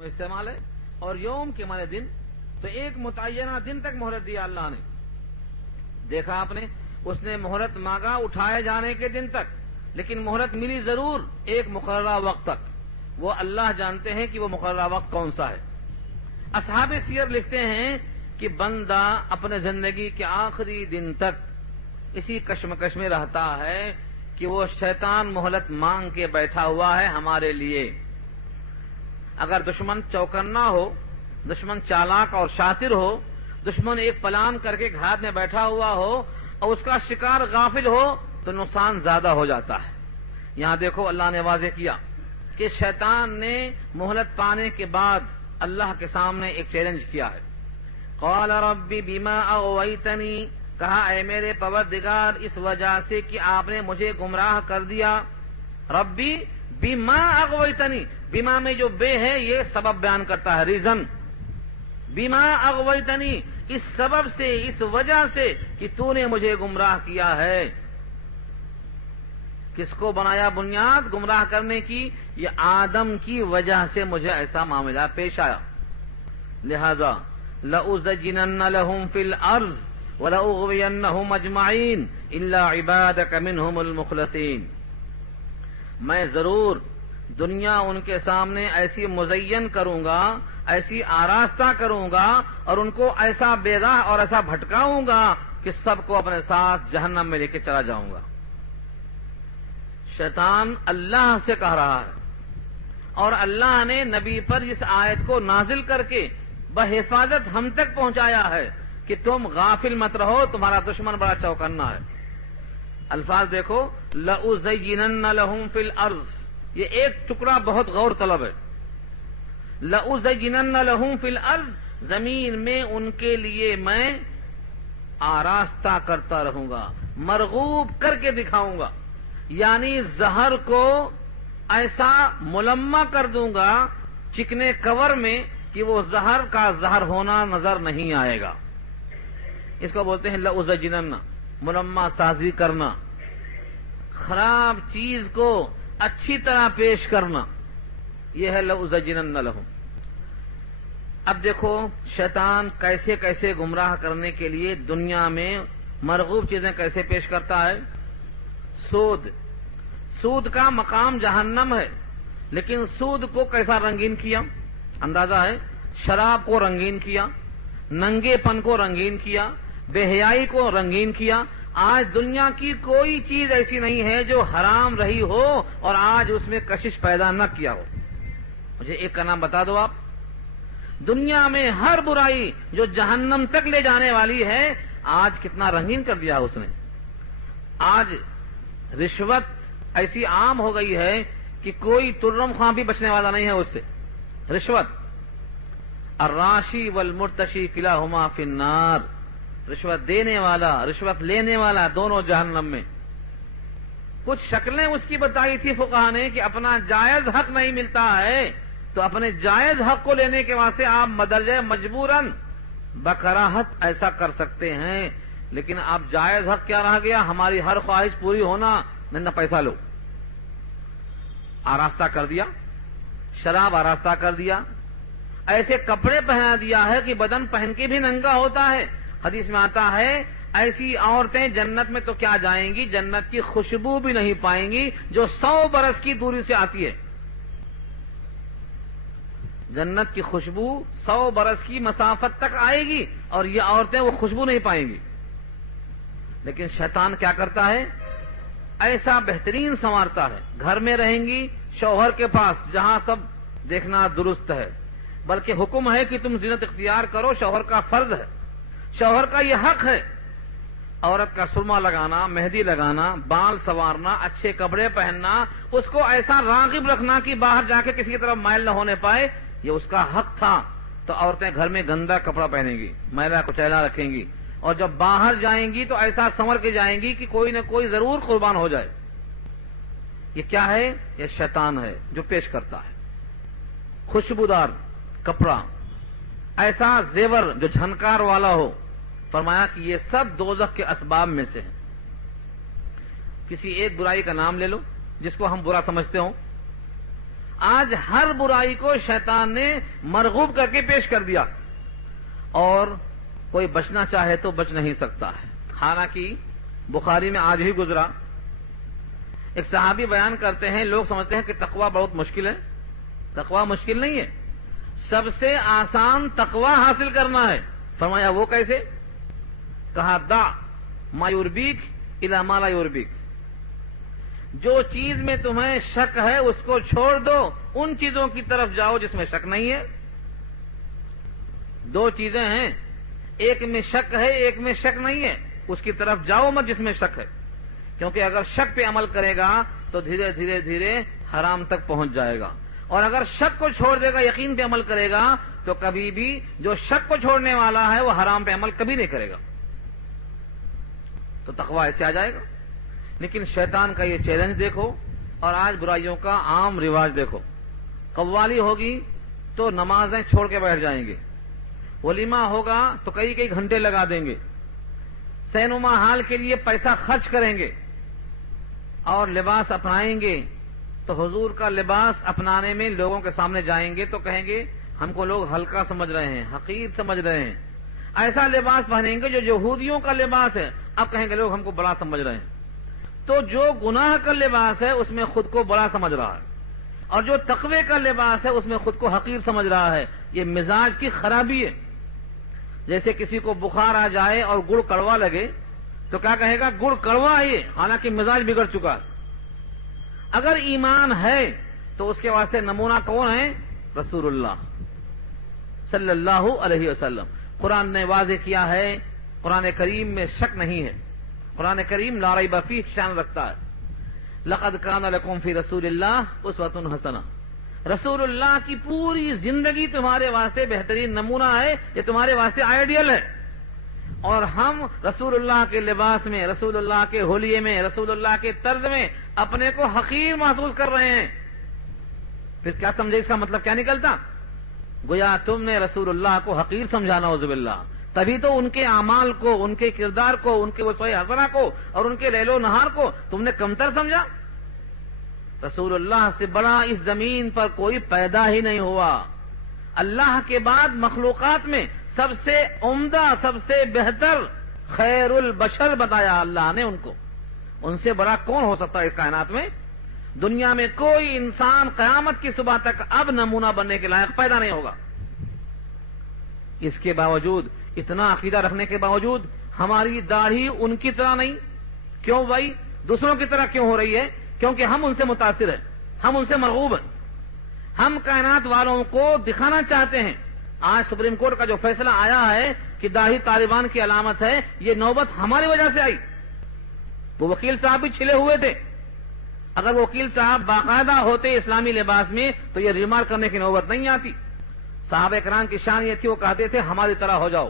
استعمال ہے، اور یوم کے معنی دن، تو ایک متعینہ دن تک مہلت دیا اللہ نے۔ دیکھا آپ نے، اس نے مہلت مانگا اٹھائے جانے کے دن تک، لیکن مہلت ملی ضرور ایک مقررہ وقت تک۔ وہ اللہ جانتے ہیں کہ وہ مقررہ وقت کون سا ہے۔ اصحاب سیر لکھتے ہیں کہ بندہ اپنے زندگی کے آخری دن تک اسی کشمکش میں رہتا ہے کہ وہ شیطان مہلت مانگ کے بیٹھا ہوا ہے ہمارے لیے۔ اگر دشمن چوکنا ہو، دشمن چالاک اور شاطر ہو، دشمن ایک پلان کر کے گھاٹ میں بیٹھا ہوا ہو اور اس کا شکار غافل ہو تو نقصان زیادہ ہو جاتا ہے۔ یہاں دیکھو اللہ نے واضح کیا کہ شیطان نے مہلت پانے کے بعد اللہ کے سامنے ایک چیلنج کیا ہے۔ قال ربی بما اغویتنی، کہا اے میرے پروردگار اس وجہ سے کہ آپ نے مجھے گمراہ کر دیا۔ ربی بما اغویتنی، بما میں جو بے ہے یہ سبب بیان کرتا ہے، ریزن۔ بما اغویتنی، اس سبب سے، اس وجہ سے کہ تو نے مجھے گمراہ کیا ہے۔ کس کو بنایا بنیاد گمراہ کرنے کی؟ یہ آدم کی وجہ سے مجھے ایسا معاملہ پیش آیا۔ لہذا لَأُزَيِّنَنَّ لَهُمْ فِي الْأَرْضِ وَلَأُغْوِيَنَّهُمْ أَجْمَعِينَ إِلَّا عِبَادَكَ مِنْهُمُ الْمُخْلَصِينَ، میں ضرور دنیا ان کے سامنے ایسی مزین کروں گا، ایسی آراستہ کروں گا اور ان کو ایسا بے راہ اور ایسا بھٹکاؤں گا کہ سب کو اپنے ساتھ جہنم میں لے کے چلا جاؤں گا۔ شیطان اللہ سے کہہ رہا ہے، اور اللہ نے نبی پر اس آیت کو نازل کر کے بحفاظت ہم تک پہنچایا ہے کہ تم غافل مت رہو، تمہارا دشمن بڑا چوکنا ہے۔ الفاظ دیکھو، لَأُزَيِّنَنَّ لَهُمْ فِي الْأَرْضِ، یہ ایک ٹکڑا بہت غور طلب ہے۔ لَأُزَيِّنَنَّ لَهُمْ فِي الْأَرْضِ، زمین میں ان کے لیے میں آراستہ کرتا رہوں گا، مرغوب کر کے دکھاؤں گا، یعنی زہر کو ایسا ملمع کر دوں گا چکنے کور میں کہ وہ زہر کا زہر ہونا نظر نہیں آئے گا۔ اس کو بولتے ہیں لَأُزَيِّنَنَّ، ملمع سازی کرنا، خراب چیز کو اچھی طرح پیش کرنا، یہ ہے لَأُزَيِّنَنَّ لَهُمْ۔ اب دیکھو شیطان کیسے کیسے گمراہ کرنے کے لیے دنیا میں مرغوب چیزیں کیسے پیش کرتا ہے۔ سود کا مقام جہنم ہے، لیکن سود کو کیسا رنگین کیا، اندازہ ہے؟ شراب کو رنگین کیا، ننگے پن کو رنگین کیا، بے حیائی کو رنگین کیا۔ آج دنیا کی کوئی چیز ایسی نہیں ہے جو حرام رہی ہو اور آج اس میں کشش پیدا نہ کیا ہو۔ مجھے ایک کا نام بتا دو آپ. دنیا میں ہر برائی جو جہنم تک لے جانے والی ہے آج کتنا رنگین کر دیا اس نے. آج رشوت ایسی عام ہو گئی ہے کہ کوئی ترم خواہ بھی بچنے والا نہیں ہے اس سے. رشوت الراشی والمرتشی کلاہما فی النار. رشوت دینے والا رشوت لینے والا دونوں جہنم میں. کچھ شکلیں اس کی بتائی تھی فقہا نے کہ اپنا جائز حق نہیں ملتا ہے تو اپنے جائز حق کو لینے کے واسطے آپ مدرجہ مجبوراً بکراہت ایسا کر سکتے ہیں. لیکن آپ جائز حق کیا رہ گیا؟ ہماری ہر خواہش پوری ہونا، نہ پیسہ لو. آراستہ کر دیا، شراب آراستہ کر دیا، ایسے کپڑے پہنا دیا ہے کہ بدن پہن کے بھی ننگا ہوتا ہے. حدیث میں آتا ہے ایسی عورتیں جنت میں تو کیا جائیں گی، جنت کی خوشبو بھی نہیں پائیں گی جو 100 برس کی دوری سے آتی ہے. جنت کی خوشبو 100 برس کی مسافت تک آئے گی اور یہ عورتیں وہ خوشبو نہیں پائیں گی. لیکن شیطان کیا کرتا ہے؟ ایسا بہترین سنوارتا ہے. گھر میں رہیں گی شوہر کے پاس جہاں سب دیکھنا درست ہے، بلکہ حکم ہے کہ تم زینت اختیار کرو، شوہر کا فرض ہے، شوہر کا یہ حق ہے. عورت کا سرما لگانا، مہندی لگانا، بال سنوارنا، اچھے کپڑے پہننا، اس کو ایسا راغب رکھنا کہ باہر جا کے کسی کی طرف مائل نہ ہونے پائے، یہ اس کا حق تھا. تو عورتیں گھر میں گندا کپڑا پہنیں گی، میلا کچیلا رکھیں گی، اور جب باہر جائیں گی تو ایسا سنور کے جائیں گی کہ کوئی نہ کوئی ضرور قربان ہو جائے. یہ کیا ہے؟ یہ شیطان ہے جو پیش کرتا ہے. خوشبودار کپڑا، ایسا زیور جو جھنکار والا ہو. فرمایا کہ یہ سب دوزخ کے اسباب میں سے ہیں. کسی ایک برائی کا نام لے لو جس کو ہم برا سمجھتے ہوں. آج ہر برائی کو شیطان نے مرغوب کر کے پیش کر دیا اور کوئی بچنا چاہے تو بچ نہیں سکتا ہے. حالانکہ بخاری میں آج ہی گزرا، ایک صحابی بیان کرتے ہیں، لوگ سمجھتے ہیں کہ تقوی بہت مشکل ہے. تقوی مشکل نہیں ہے، سب سے آسان تقوی حاصل کرنا ہے. فرمایا وہ کیسے؟ کہا دا ما یربیک الی ما لا یربیک. جو چیز میں تمہیں شک ہے اس کو چھوڑ دو، ان چیزوں کی طرف جاؤ جس میں شک نہیں ہے. دو چیزیں ہیں، ایک میں شک ہے ایک میں شک نہیں ہے، اس کی طرف جاؤ مت جس میں شک ہے. کیونکہ اگر شک پہ عمل کرے گا تو دھیرے دھیرے دھیرے حرام تک پہنچ جائے گا، اور اگر شک کو چھوڑ دے گا، یقین پہ عمل کرے گا، تو کبھی بھی جو شک کو چھوڑنے والا ہے وہ حرام پہ عمل کبھی نہیں کرے گا. تو تقوی ایسے آ جائے گا. لیکن شیطان کا یہ چیلنج دیکھو، اور آج برائیوں کا عام رواج دیکھو. قوالی ہوگی تو نمازیں چھوڑ کے بیٹھ جائیں گے، ولیمہ ہوگا تو کئی گھنٹے لگا دیں گے، سینما ہال کے لیے پیسہ خرچ کریں گے، اور لباس اپنائیں گے تو حضور کا لباس اپنانے میں لوگوں کے سامنے جائیں گے تو کہیں گے ہم کو لوگ ہلکا سمجھ رہے ہیں، حقیر سمجھ رہے ہیں. ایسا لباس پہنیں گے جو یہودیوں کا لباس ہے، اب کہیں گے لوگ ہم کو بڑا سمجھ رہے ہیں. تو جو گناہ کا لباس ہے اس میں خود کو بڑا سمجھ رہا ہے، اور جو تقوی کا لباس ہے اس میں خود کو حقیر سمجھ رہا ہے. یہ مزاج کی خرابی ہے. جیسے کسی کو بخار آ جائے اور گڑ کڑوا لگے تو کیا کہے گا؟ گڑ کڑوا ہے، حالانکہ مزاج بگڑ چکا ہے. اگر ایمان ہے تو اس کے واسطے نمونہ کون ہے؟ رسول اللہ صلی اللہ علیہ وسلم. قرآن نے واضح کیا ہے، قرآن کریم میں شک نہیں ہے. قرآن کریم لا ریب فیہ شان رکھتا ہے. لقد کان لکم فی رسول اللہ اسوۃ حسنہ. رسول اللہ کی پوری زندگی تمہارے واسطے بہترین نمونہ ہے، یہ تمہارے واسطے آئیڈیل ہے. اور ہم رسول اللہ کے لباس میں، رسول اللہ کے حلیے میں، رسول اللہ کے طرز میں اپنے کو حقیر محسوس کر رہے ہیں. پھر کیا سمجھے؟ اس کا مطلب کیا نکلتا؟ گویا تم نے رسول اللہ کو حقیر سمجھانا، عزب باللہ. تبھی تو ان کے اعمال کو، ان کے کردار کو، ان کے وسوئے حسنہ کو اور ان کے لیل و نہار کو تم نے کمتر سمجھا. رسول اللہ سے بڑا اس زمین پر کوئی پیدا ہی نہیں ہوا. اللہ کے بعد مخلوقات میں سب سے عمدہ، سب سے بہتر، خیر البشر بتایا اللہ نے ان کو. ان سے بڑا کون ہو سکتا ہے اس کائنات میں؟ دنیا میں کوئی انسان قیامت کی صبح تک اب نمونہ بننے کے لائق پیدا نہیں ہوگا. اس کے باوجود، اتنا عقیدہ رکھنے کے باوجود ہماری داڑھی ان کی طرح نہیں. کیوں بھائی؟ دوسروں کی طرح کیوں ہو رہی ہے؟ کیونکہ ہم ان سے متاثر ہیں، ہم ان سے مرغوب ہیں. ہم کائنات والوں کو دکھانا چاہتے ہیں. آج سپریم کورٹ کا جو فیصلہ آیا ہے کہ داڑھی طالبان کی علامت ہے، یہ نوبت ہماری وجہ سے آئی. وہ وکیل صاحب بھی چھلے ہوئے تھے. اگر وہ وکیل صاحب باقاعدہ ہوتے اسلامی لباس میں تو یہ ریمارک کرنے کی نوبت نہیں آتی. صحابہ کرام کی شان یہ تھی، وہ کہتے تھے ہماری طرح ہو جاؤ.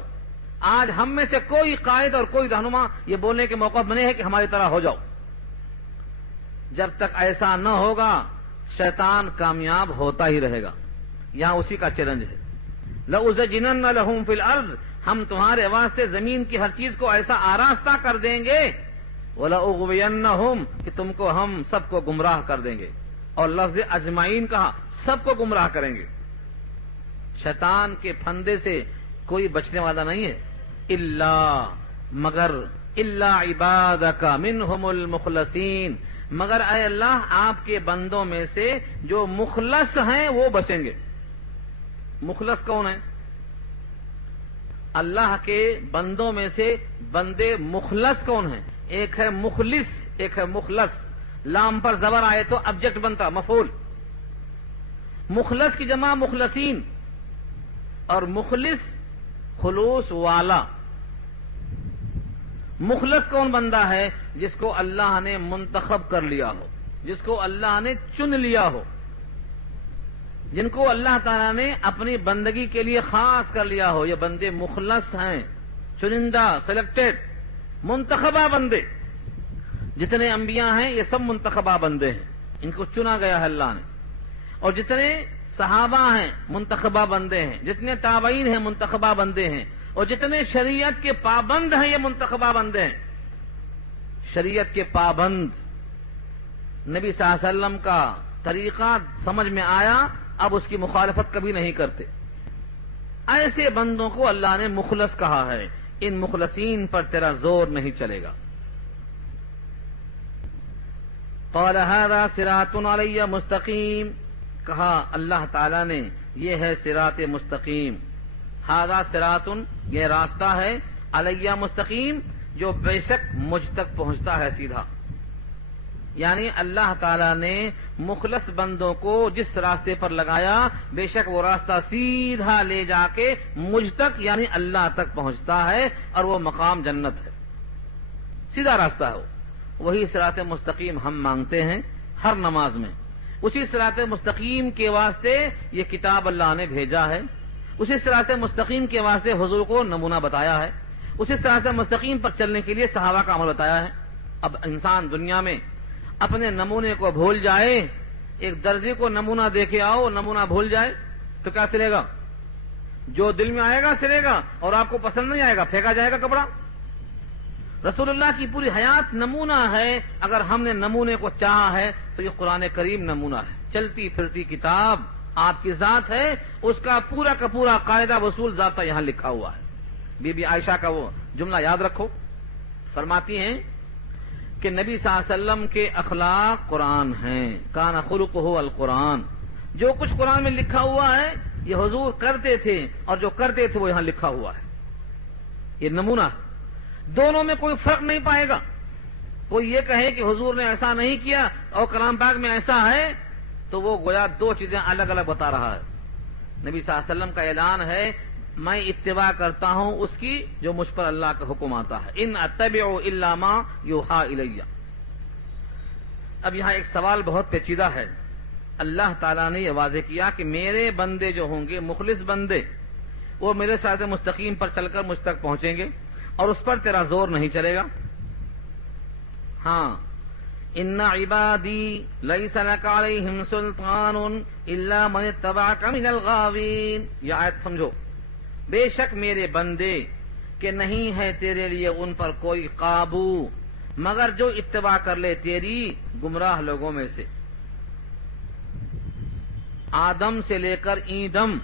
آج ہم میں سے کوئی قائد اور کوئی رہنما یہ بولنے کے موقع بنے ہے کہ ہماری طرح ہو جاؤ. جب تک ایسا نہ ہوگا شیطان کامیاب ہوتا ہی رہے گا. یہاں اسی کا چیلنج ہے. لَأُزَيِّنَنَّ لَهُمْ فِي الْأَرْضِ، ہم تمہارے واسطے زمین کی ہر چیز کو ایسا آراستہ کر دیں گے. وَلَأُغْوِيَنَّهُمْ، کہ تم کو ہم سب کو گمراہ کر دیں گے. اور لفظ اجمعین کہا، سب کو گمراہ کریں گے. شیطان کے پھندے سے کوئی بچنے والا نہیں ہے. مگر عبادک منہم المخلصین، مگر اے اللہ آپ کے بندوں میں سے جو مخلص ہیں وہ بچیں گے. مخلص کون ہے؟ اللہ کے بندوں میں سے بندے مخلص کون ہیں؟ ایک ہے مخلص، ایک ہے مخلص. لام پر زبر آئے تو ابجیکٹ بنتا، مفعول. مخلص کی جمع مخلصین، اور مخلص خلوص والا. مخلص کون بندہ ہے؟ جس کو اللہ نے منتخب کر لیا ہو، جس کو اللہ نے چن لیا ہو، جن کو اللہ تعالیٰ نے اپنی بندگی کے لیے خاص کر لیا ہو. یہ بندے مخلص ہیں، چنندہ، سلیکٹڈ، منتخبہ بندے. جتنے انبیاء ہیں یہ سب منتخبہ بندے ہیں، ان کو چنا گیا ہے اللہ نے. اور جتنے صحابہ ہیں منتخبہ بندے ہیں، جتنے تابعین ہیں منتخبہ بندے ہیں، اور جتنے شریعت کے پابند ہیں یہ منتخبہ بندے ہیں. شریعت کے پابند، نبی صلی اللہ علیہ وسلم کا طریقہ سمجھ میں آیا، اب اس کی مخالفت کبھی نہیں کرتے. ایسے بندوں کو اللہ نے مخلص کہا ہے. ان مخلصین پر تیرا زور نہیں چلے گا. قال هذا صراط علی مستقیم، کہا اللہ تعالی نے یہ ہے صراط مستقیم. هذا صراط، یہ راستہ ہے، علی مستقیم، جو بے شک مجھ تک پہنچتا ہے سیدھا. یعنی اللہ تعالیٰ نے مخلص بندوں کو جس راستے پر لگایا، بے شک وہ راستہ سیدھا لے جا کے مجھ تک یعنی اللہ تک پہنچتا ہے، اور وہ مقام جنت ہے. سیدھا راستہ ہے. وہی صراط مستقیم ہم مانگتے ہیں ہر نماز میں. اسی صراط مستقیم کے واسطے یہ کتاب اللہ نے بھیجا ہے. اسی صراط مستقیم کے واسطے حضور کو نمونہ بتایا ہے. اسی صراط مستقیم پر چلنے کے لیے صحابہ کا عمل بتایا ہے. اب انسان دنیا میں اپنے نمونے کو بھول جائے، ایک درزی کو نمونہ دے کے آؤ، نمونہ بھول جائے تو کیا سلے گا؟ جو دل میں آئے گا سلے گا، اور آپ کو پسند نہیں آئے گا پھینکا جائے گا کپڑا. رسول اللہ کی پوری حیات نمونہ ہے. اگر ہم نے نمونے کو چاہا ہے تو یہ قرآن کریم نمونہ ہے. چلتی پھرتی کتاب آپ کی ذات ہے، اس کا پورا قاعدہ وصول ذاتہ یہاں لکھا ہوا ہے. بی بی عائشہ کا وہ جملہ یاد رکھو، فرماتی ہیں کہ نبی صلی اللہ علیہ وسلم کے اخلاق قرآن ہیں. کان خلقہ القرآن، جو کچھ قرآن میں لکھا ہوا ہے یہ حضور کرتے تھے، اور جو کرتے تھے وہ یہاں لکھا ہوا ہے. یہ نمونہ ہے. دونوں میں کوئی فرق نہیں پائے گا. کوئی یہ کہے کہ حضور نے ایسا نہیں کیا اور کلام پاک میں ایسا ہے، تو وہ گویا دو چیزیں الگ الگ بتا رہا ہے. نبی صلی اللہ علیہ وسلم کا اعلان ہے میں اتباع کرتا ہوں اس کی جو مجھ پر اللہ کا حکم آتا ہے. ان اتبع الا ما یوحى الی. اب یہاں ایک سوال بہت پیچیدہ ہے. اللہ تعالیٰ نے یہ واضح کیا کہ میرے بندے جو ہوں گے مخلص بندے، وہ میرے صراط مستقیم پر چل کر مجھ تک پہنچیں گے، اور اس پر تیرا زور نہیں چلے گا. ہاں، ان عبادی لیس لک علیہم سلطان الا من اتبعک من الغاوین. یہ آیت سمجھو. بے شک میرے بندے کہ نہیں ہے تیرے لیے ان پر کوئی قابو مگر جو اتباع کر لے تیری گمراہ لوگوں میں سے. آدم سے لے کر ایدم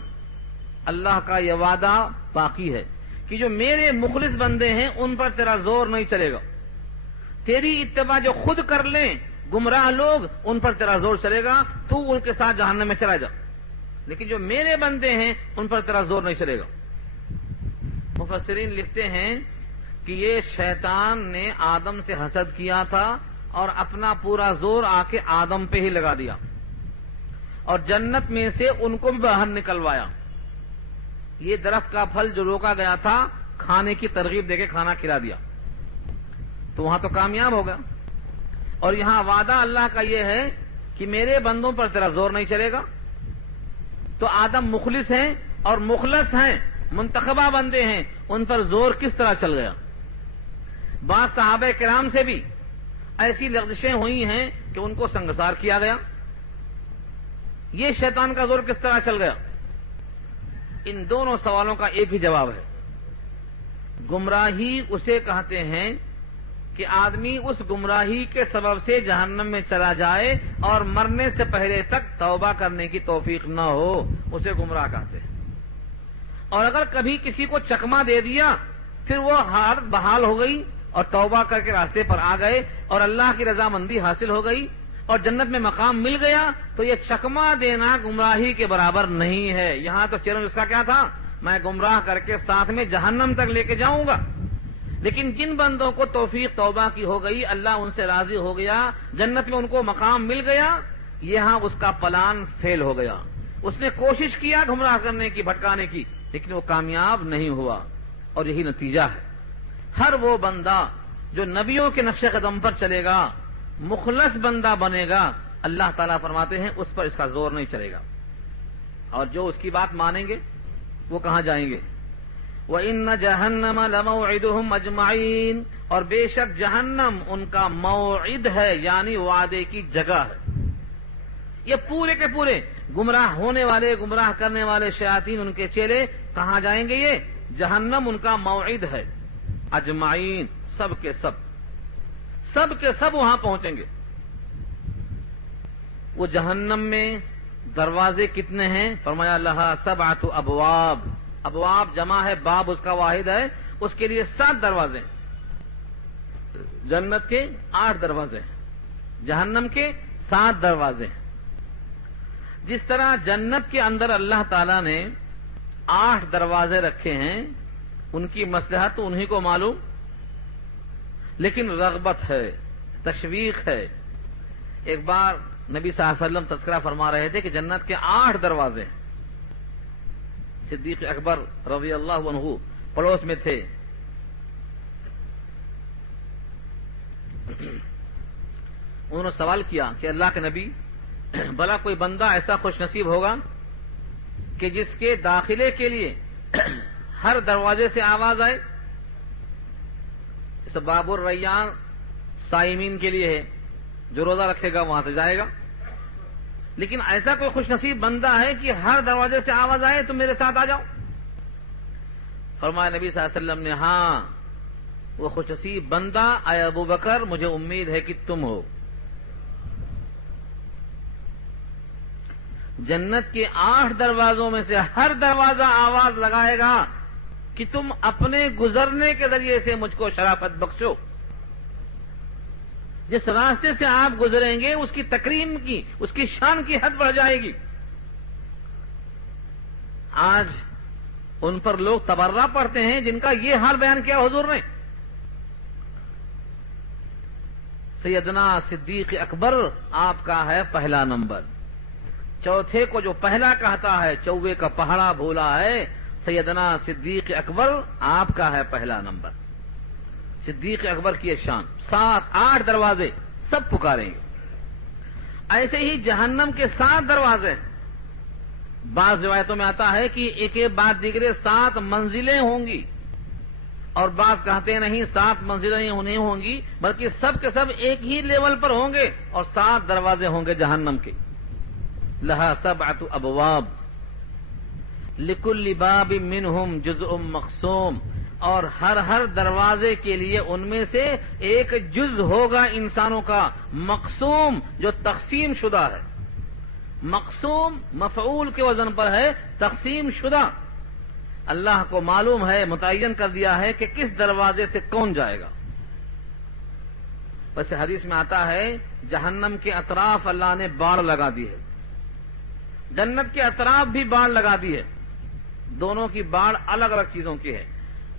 اللہ کا یہ وعدہ باقی ہے کہ جو میرے مخلص بندے ہیں ان پر تیرا زور نہیں چلے گا. تیری اتباع جو خود کر لیں گمراہ لوگ ان پر تیرا زور چلے گا، تو ان کے ساتھ جہنم میں چلا جا. لیکن جو میرے بندے ہیں ان پر تیرا زور نہیں چلے گا. مفسرین لکھتے ہیں کہ یہ شیطان نے آدم سے حسد کیا تھا اور اپنا پورا زور آ کے آدم پہ ہی لگا دیا. اور جنت میں سے ان کو بھی باہر نکلوایا. یہ درخت کا پھل جو روکا گیا تھا کھانے کی ترغیب دے کے کھانا کھلا دیا تو وہاں تو کامیاب ہوگا. اور یہاں وعدہ اللہ کا یہ ہے کہ میرے بندوں پر تیرا زور نہیں چلے گا. تو آدم مخلص ہیں اور مخلص ہیں، منتخبہ بندے ہیں، ان پر زور کس طرح چل گیا. بعض صحابہ کرام سے بھی ایسی لغزشیں ہوئی ہیں کہ ان کو سنگسار کیا گیا. یہ شیطان کا زور کس طرح چل گیا؟ ان دونوں سوالوں کا ایک ہی جواب ہے. گمراہی اسے کہتے ہیں کہ آدمی اس گمراہی کے سبب سے جہنم میں چلا جائے اور مرنے سے پہلے تک توبہ کرنے کی توفیق نہ ہو، اسے گمراہ کہتے ہیں. اور اگر کبھی کسی کو چکما دے دیا پھر وہ حالت بحال ہو گئی اور توبہ کر کے راستے پر آ گئے اور اللہ کی رضامندی حاصل ہو گئی اور جنت میں مقام مل گیا، تو یہ چکما دینا گمراہی کے برابر نہیں ہے. یہاں تو چیلنج اس کا کیا تھا؟ میں گمراہ کر کے ساتھ میں جہنم تک لے کے جاؤں گا. لیکن جن بندوں کو توفیق توبہ کی ہو گئی، اللہ ان سے راضی ہو گیا، جنت میں ان کو مقام مل گیا، یہاں اس کا پلان فیل ہو گیا. اس نے کوشش کیا گمراہ کرنے کی، بھٹکانے کی، لیکن وہ کامیاب نہیں ہوا. اور یہی نتیجہ ہے. ہر وہ بندہ جو نبیوں کے نقش قدم پر چلے گا، مخلص بندہ بنے گا، اللہ تعالیٰ فرماتے ہیں اس پر اس کا زور نہیں چلے گا. اور جو اس کی بات مانیں گے وہ کہاں جائیں گے؟ وَإِنَّ جَهَنَّمَ لَمَوْعِدُهُمْ أَجْمَعِينَ، اور بے شک جہنم ان کا موعد ہے، یعنی وعدے کی جگہ ہے. یہ پورے کے پورے گمراہ ہونے والے، گمراہ کرنے والے شیاطین، ان کے چیلے کہاں جائیں گے؟ یہ جہنم ان کا موعد ہے. اجمعین، سب کے سب وہاں پہنچیں گے. وہ جہنم میں دروازے کتنے ہیں؟ فرمایا لہا سبعۃ ابواب. ابواب جمع ہے، باب اس کا واحد ہے، اس کے لیے 7 دروازے ہیں. جنت کے 8 دروازے ہیں، جہنم کے 7 دروازے ہیں. جس طرح جنت کے اندر اللہ تعالی نے 8 دروازے رکھے ہیں، ان کی مصلحت تو انہی کو معلوم، لیکن رغبت ہے، تشویق ہے. ایک بار نبی صلی اللہ علیہ وسلم تذکرہ فرما رہے تھے کہ جنت کے 8 دروازے ہیں. صدیق اکبر رضی اللہ عنہ پڑوس میں تھے. انہوں نے سوال کیا کہ اللہ کے نبی، بھلا کوئی بندہ ایسا خوش نصیب ہوگا کہ جس کے داخلے کے لیے ہر دروازے سے آواز آئے؟ اس باب الریان صائمین کے لیے ہے، جو روزہ رکھے گا وہاں سے جائے گا. لیکن ایسا کوئی خوش نصیب بندہ ہے کہ ہر دروازے سے آواز آئے تم میرے ساتھ آ جاؤ؟ فرمایا نبی صلی اللہ علیہ وسلم نے، ہاں وہ خوش نصیب بندہ اے ابو بکر، مجھے امید ہے کہ تم ہو. جنت کے 8 دروازوں میں سے ہر دروازہ آواز لگائے گا کہ تم اپنے گزرنے کے ذریعے سے مجھ کو شرافت بخشو. جس راستے سے آپ گزریں گے اس کی تکریم کی، اس کی شان کی حد بڑھ جائے گی. آج ان پر لوگ تبرہ پڑھتے ہیں جن کا یہ حال بیان کیا حضور نے. سیدنا صدیق اکبر آپ کا ہے پہلا نمبر. چوتھے کو جو پہلا کہتا ہے چوے کا پہاڑا بھولا ہے، سیدنا صدیق اکبر آپ کا ہے پہلا نمبر. صدیق اکبر کی شان. 7-8 دروازے سب پکاریں گے. ایسے ہی جہنم کے 7 دروازے. بعض روایتوں میں آتا ہے کہ ایک ایک بعد دیگرے 7 منزلیں ہوں گی، اور بعض کہتے ہیں نہیں 7 منزلیں نہیں ہوں گی، بلکہ سب کے سب ایک ہی لیول پر ہوں گے اور 7 دروازے ہوں گے جہنم کے. لہا سبعۃ ابواب لکل باب منہم جزء مقسوم، اور ہر دروازے کے لیے ان میں سے ایک جز ہوگا انسانوں کا مقسوم، جو تقسیم شدہ ہے. مقسوم مفعول کے وزن پر ہے، تقسیم شدہ. اللہ کو معلوم ہے، متعین کر دیا ہے کہ کس دروازے سے کون جائے گا. ویسے حدیث میں آتا ہے جہنم کے اطراف اللہ نے باڑ لگا دی ہے، جنت کے اطراف بھی باڑ لگا دی ہے. دونوں کی باڑ الگ الگ چیزوں کی ہے.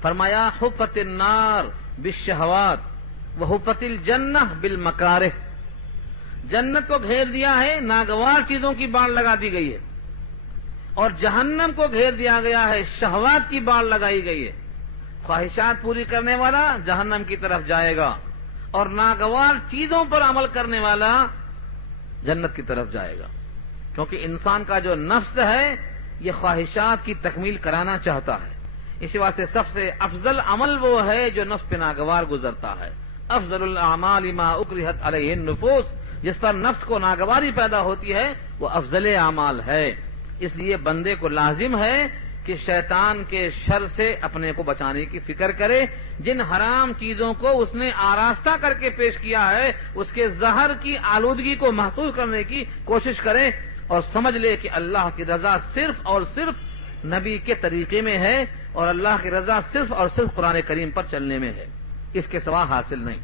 فرمایا حفت النار بالشہوات وحفت الجنہ بالمکارہ. جنت کو گھیر دیا ہے ناگوار چیزوں کی باڑ لگا دی گئی ہے، اور جہنم کو گھیر دیا گیا ہے شہوات کی باڑ لگائی گئی ہے۔ خواہشات پوری کرنے والا جہنم کی طرف جائے گا، اور ناگوار چیزوں پر عمل کرنے والا جنت کی طرف جائے گا، کیونکہ انسان کا جو نفس ہے یہ خواہشات کی تکمیل کرانا چاہتا ہے۔ اسی واسطے سب سے افضل عمل وہ ہے جو نفس پہ ناگوار گزرتا ہے۔ افضل الاعمال ما اکرہت علیہ النفوس، جس پر نفس کو ناگواری پیدا ہوتی ہے وہ افضل اعمال ہے۔ اس لیے بندے کو لازم ہے کہ شیطان کے شر سے اپنے کو بچانے کی فکر کرے، جن حرام چیزوں کو اس نے آراستہ کر کے پیش کیا ہے اس کے زہر کی آلودگی کو محسوس کرنے کی کوشش کرے، اور سمجھ لے کہ اللہ کی رضا صرف اور صرف نبی کے طریقے میں ہے، اور اللہ کی رضا صرف اور صرف قرآن کریم پر چلنے میں ہے، اس کے سوا حاصل نہیں۔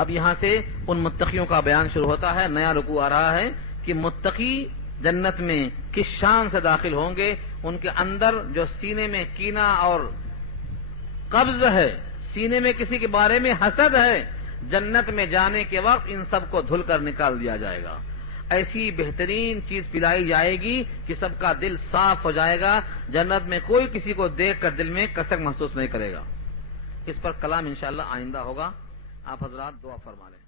اب یہاں سے ان متقیوں کا بیان شروع ہوتا ہے، نیا رکوع آ رہا ہے کہ متقی جنت میں کس شان سے داخل ہوں گے۔ ان کے اندر جو سینے میں کینہ اور قبض ہے، سینے میں کسی کے بارے میں حسد ہے، جنت میں جانے کے وقت ان سب کو دھل کر نکال دیا جائے گا۔ ایسی بہترین چیز پلائی جائے گی کہ سب کا دل صاف ہو جائے گا، جنت میں کوئی کسی کو دیکھ کر دل میں کسک محسوس نہیں کرے گا۔ اس پر کلام انشاءاللہ آئندہ ہوگا، آپ حضرات دعا فرما لیں۔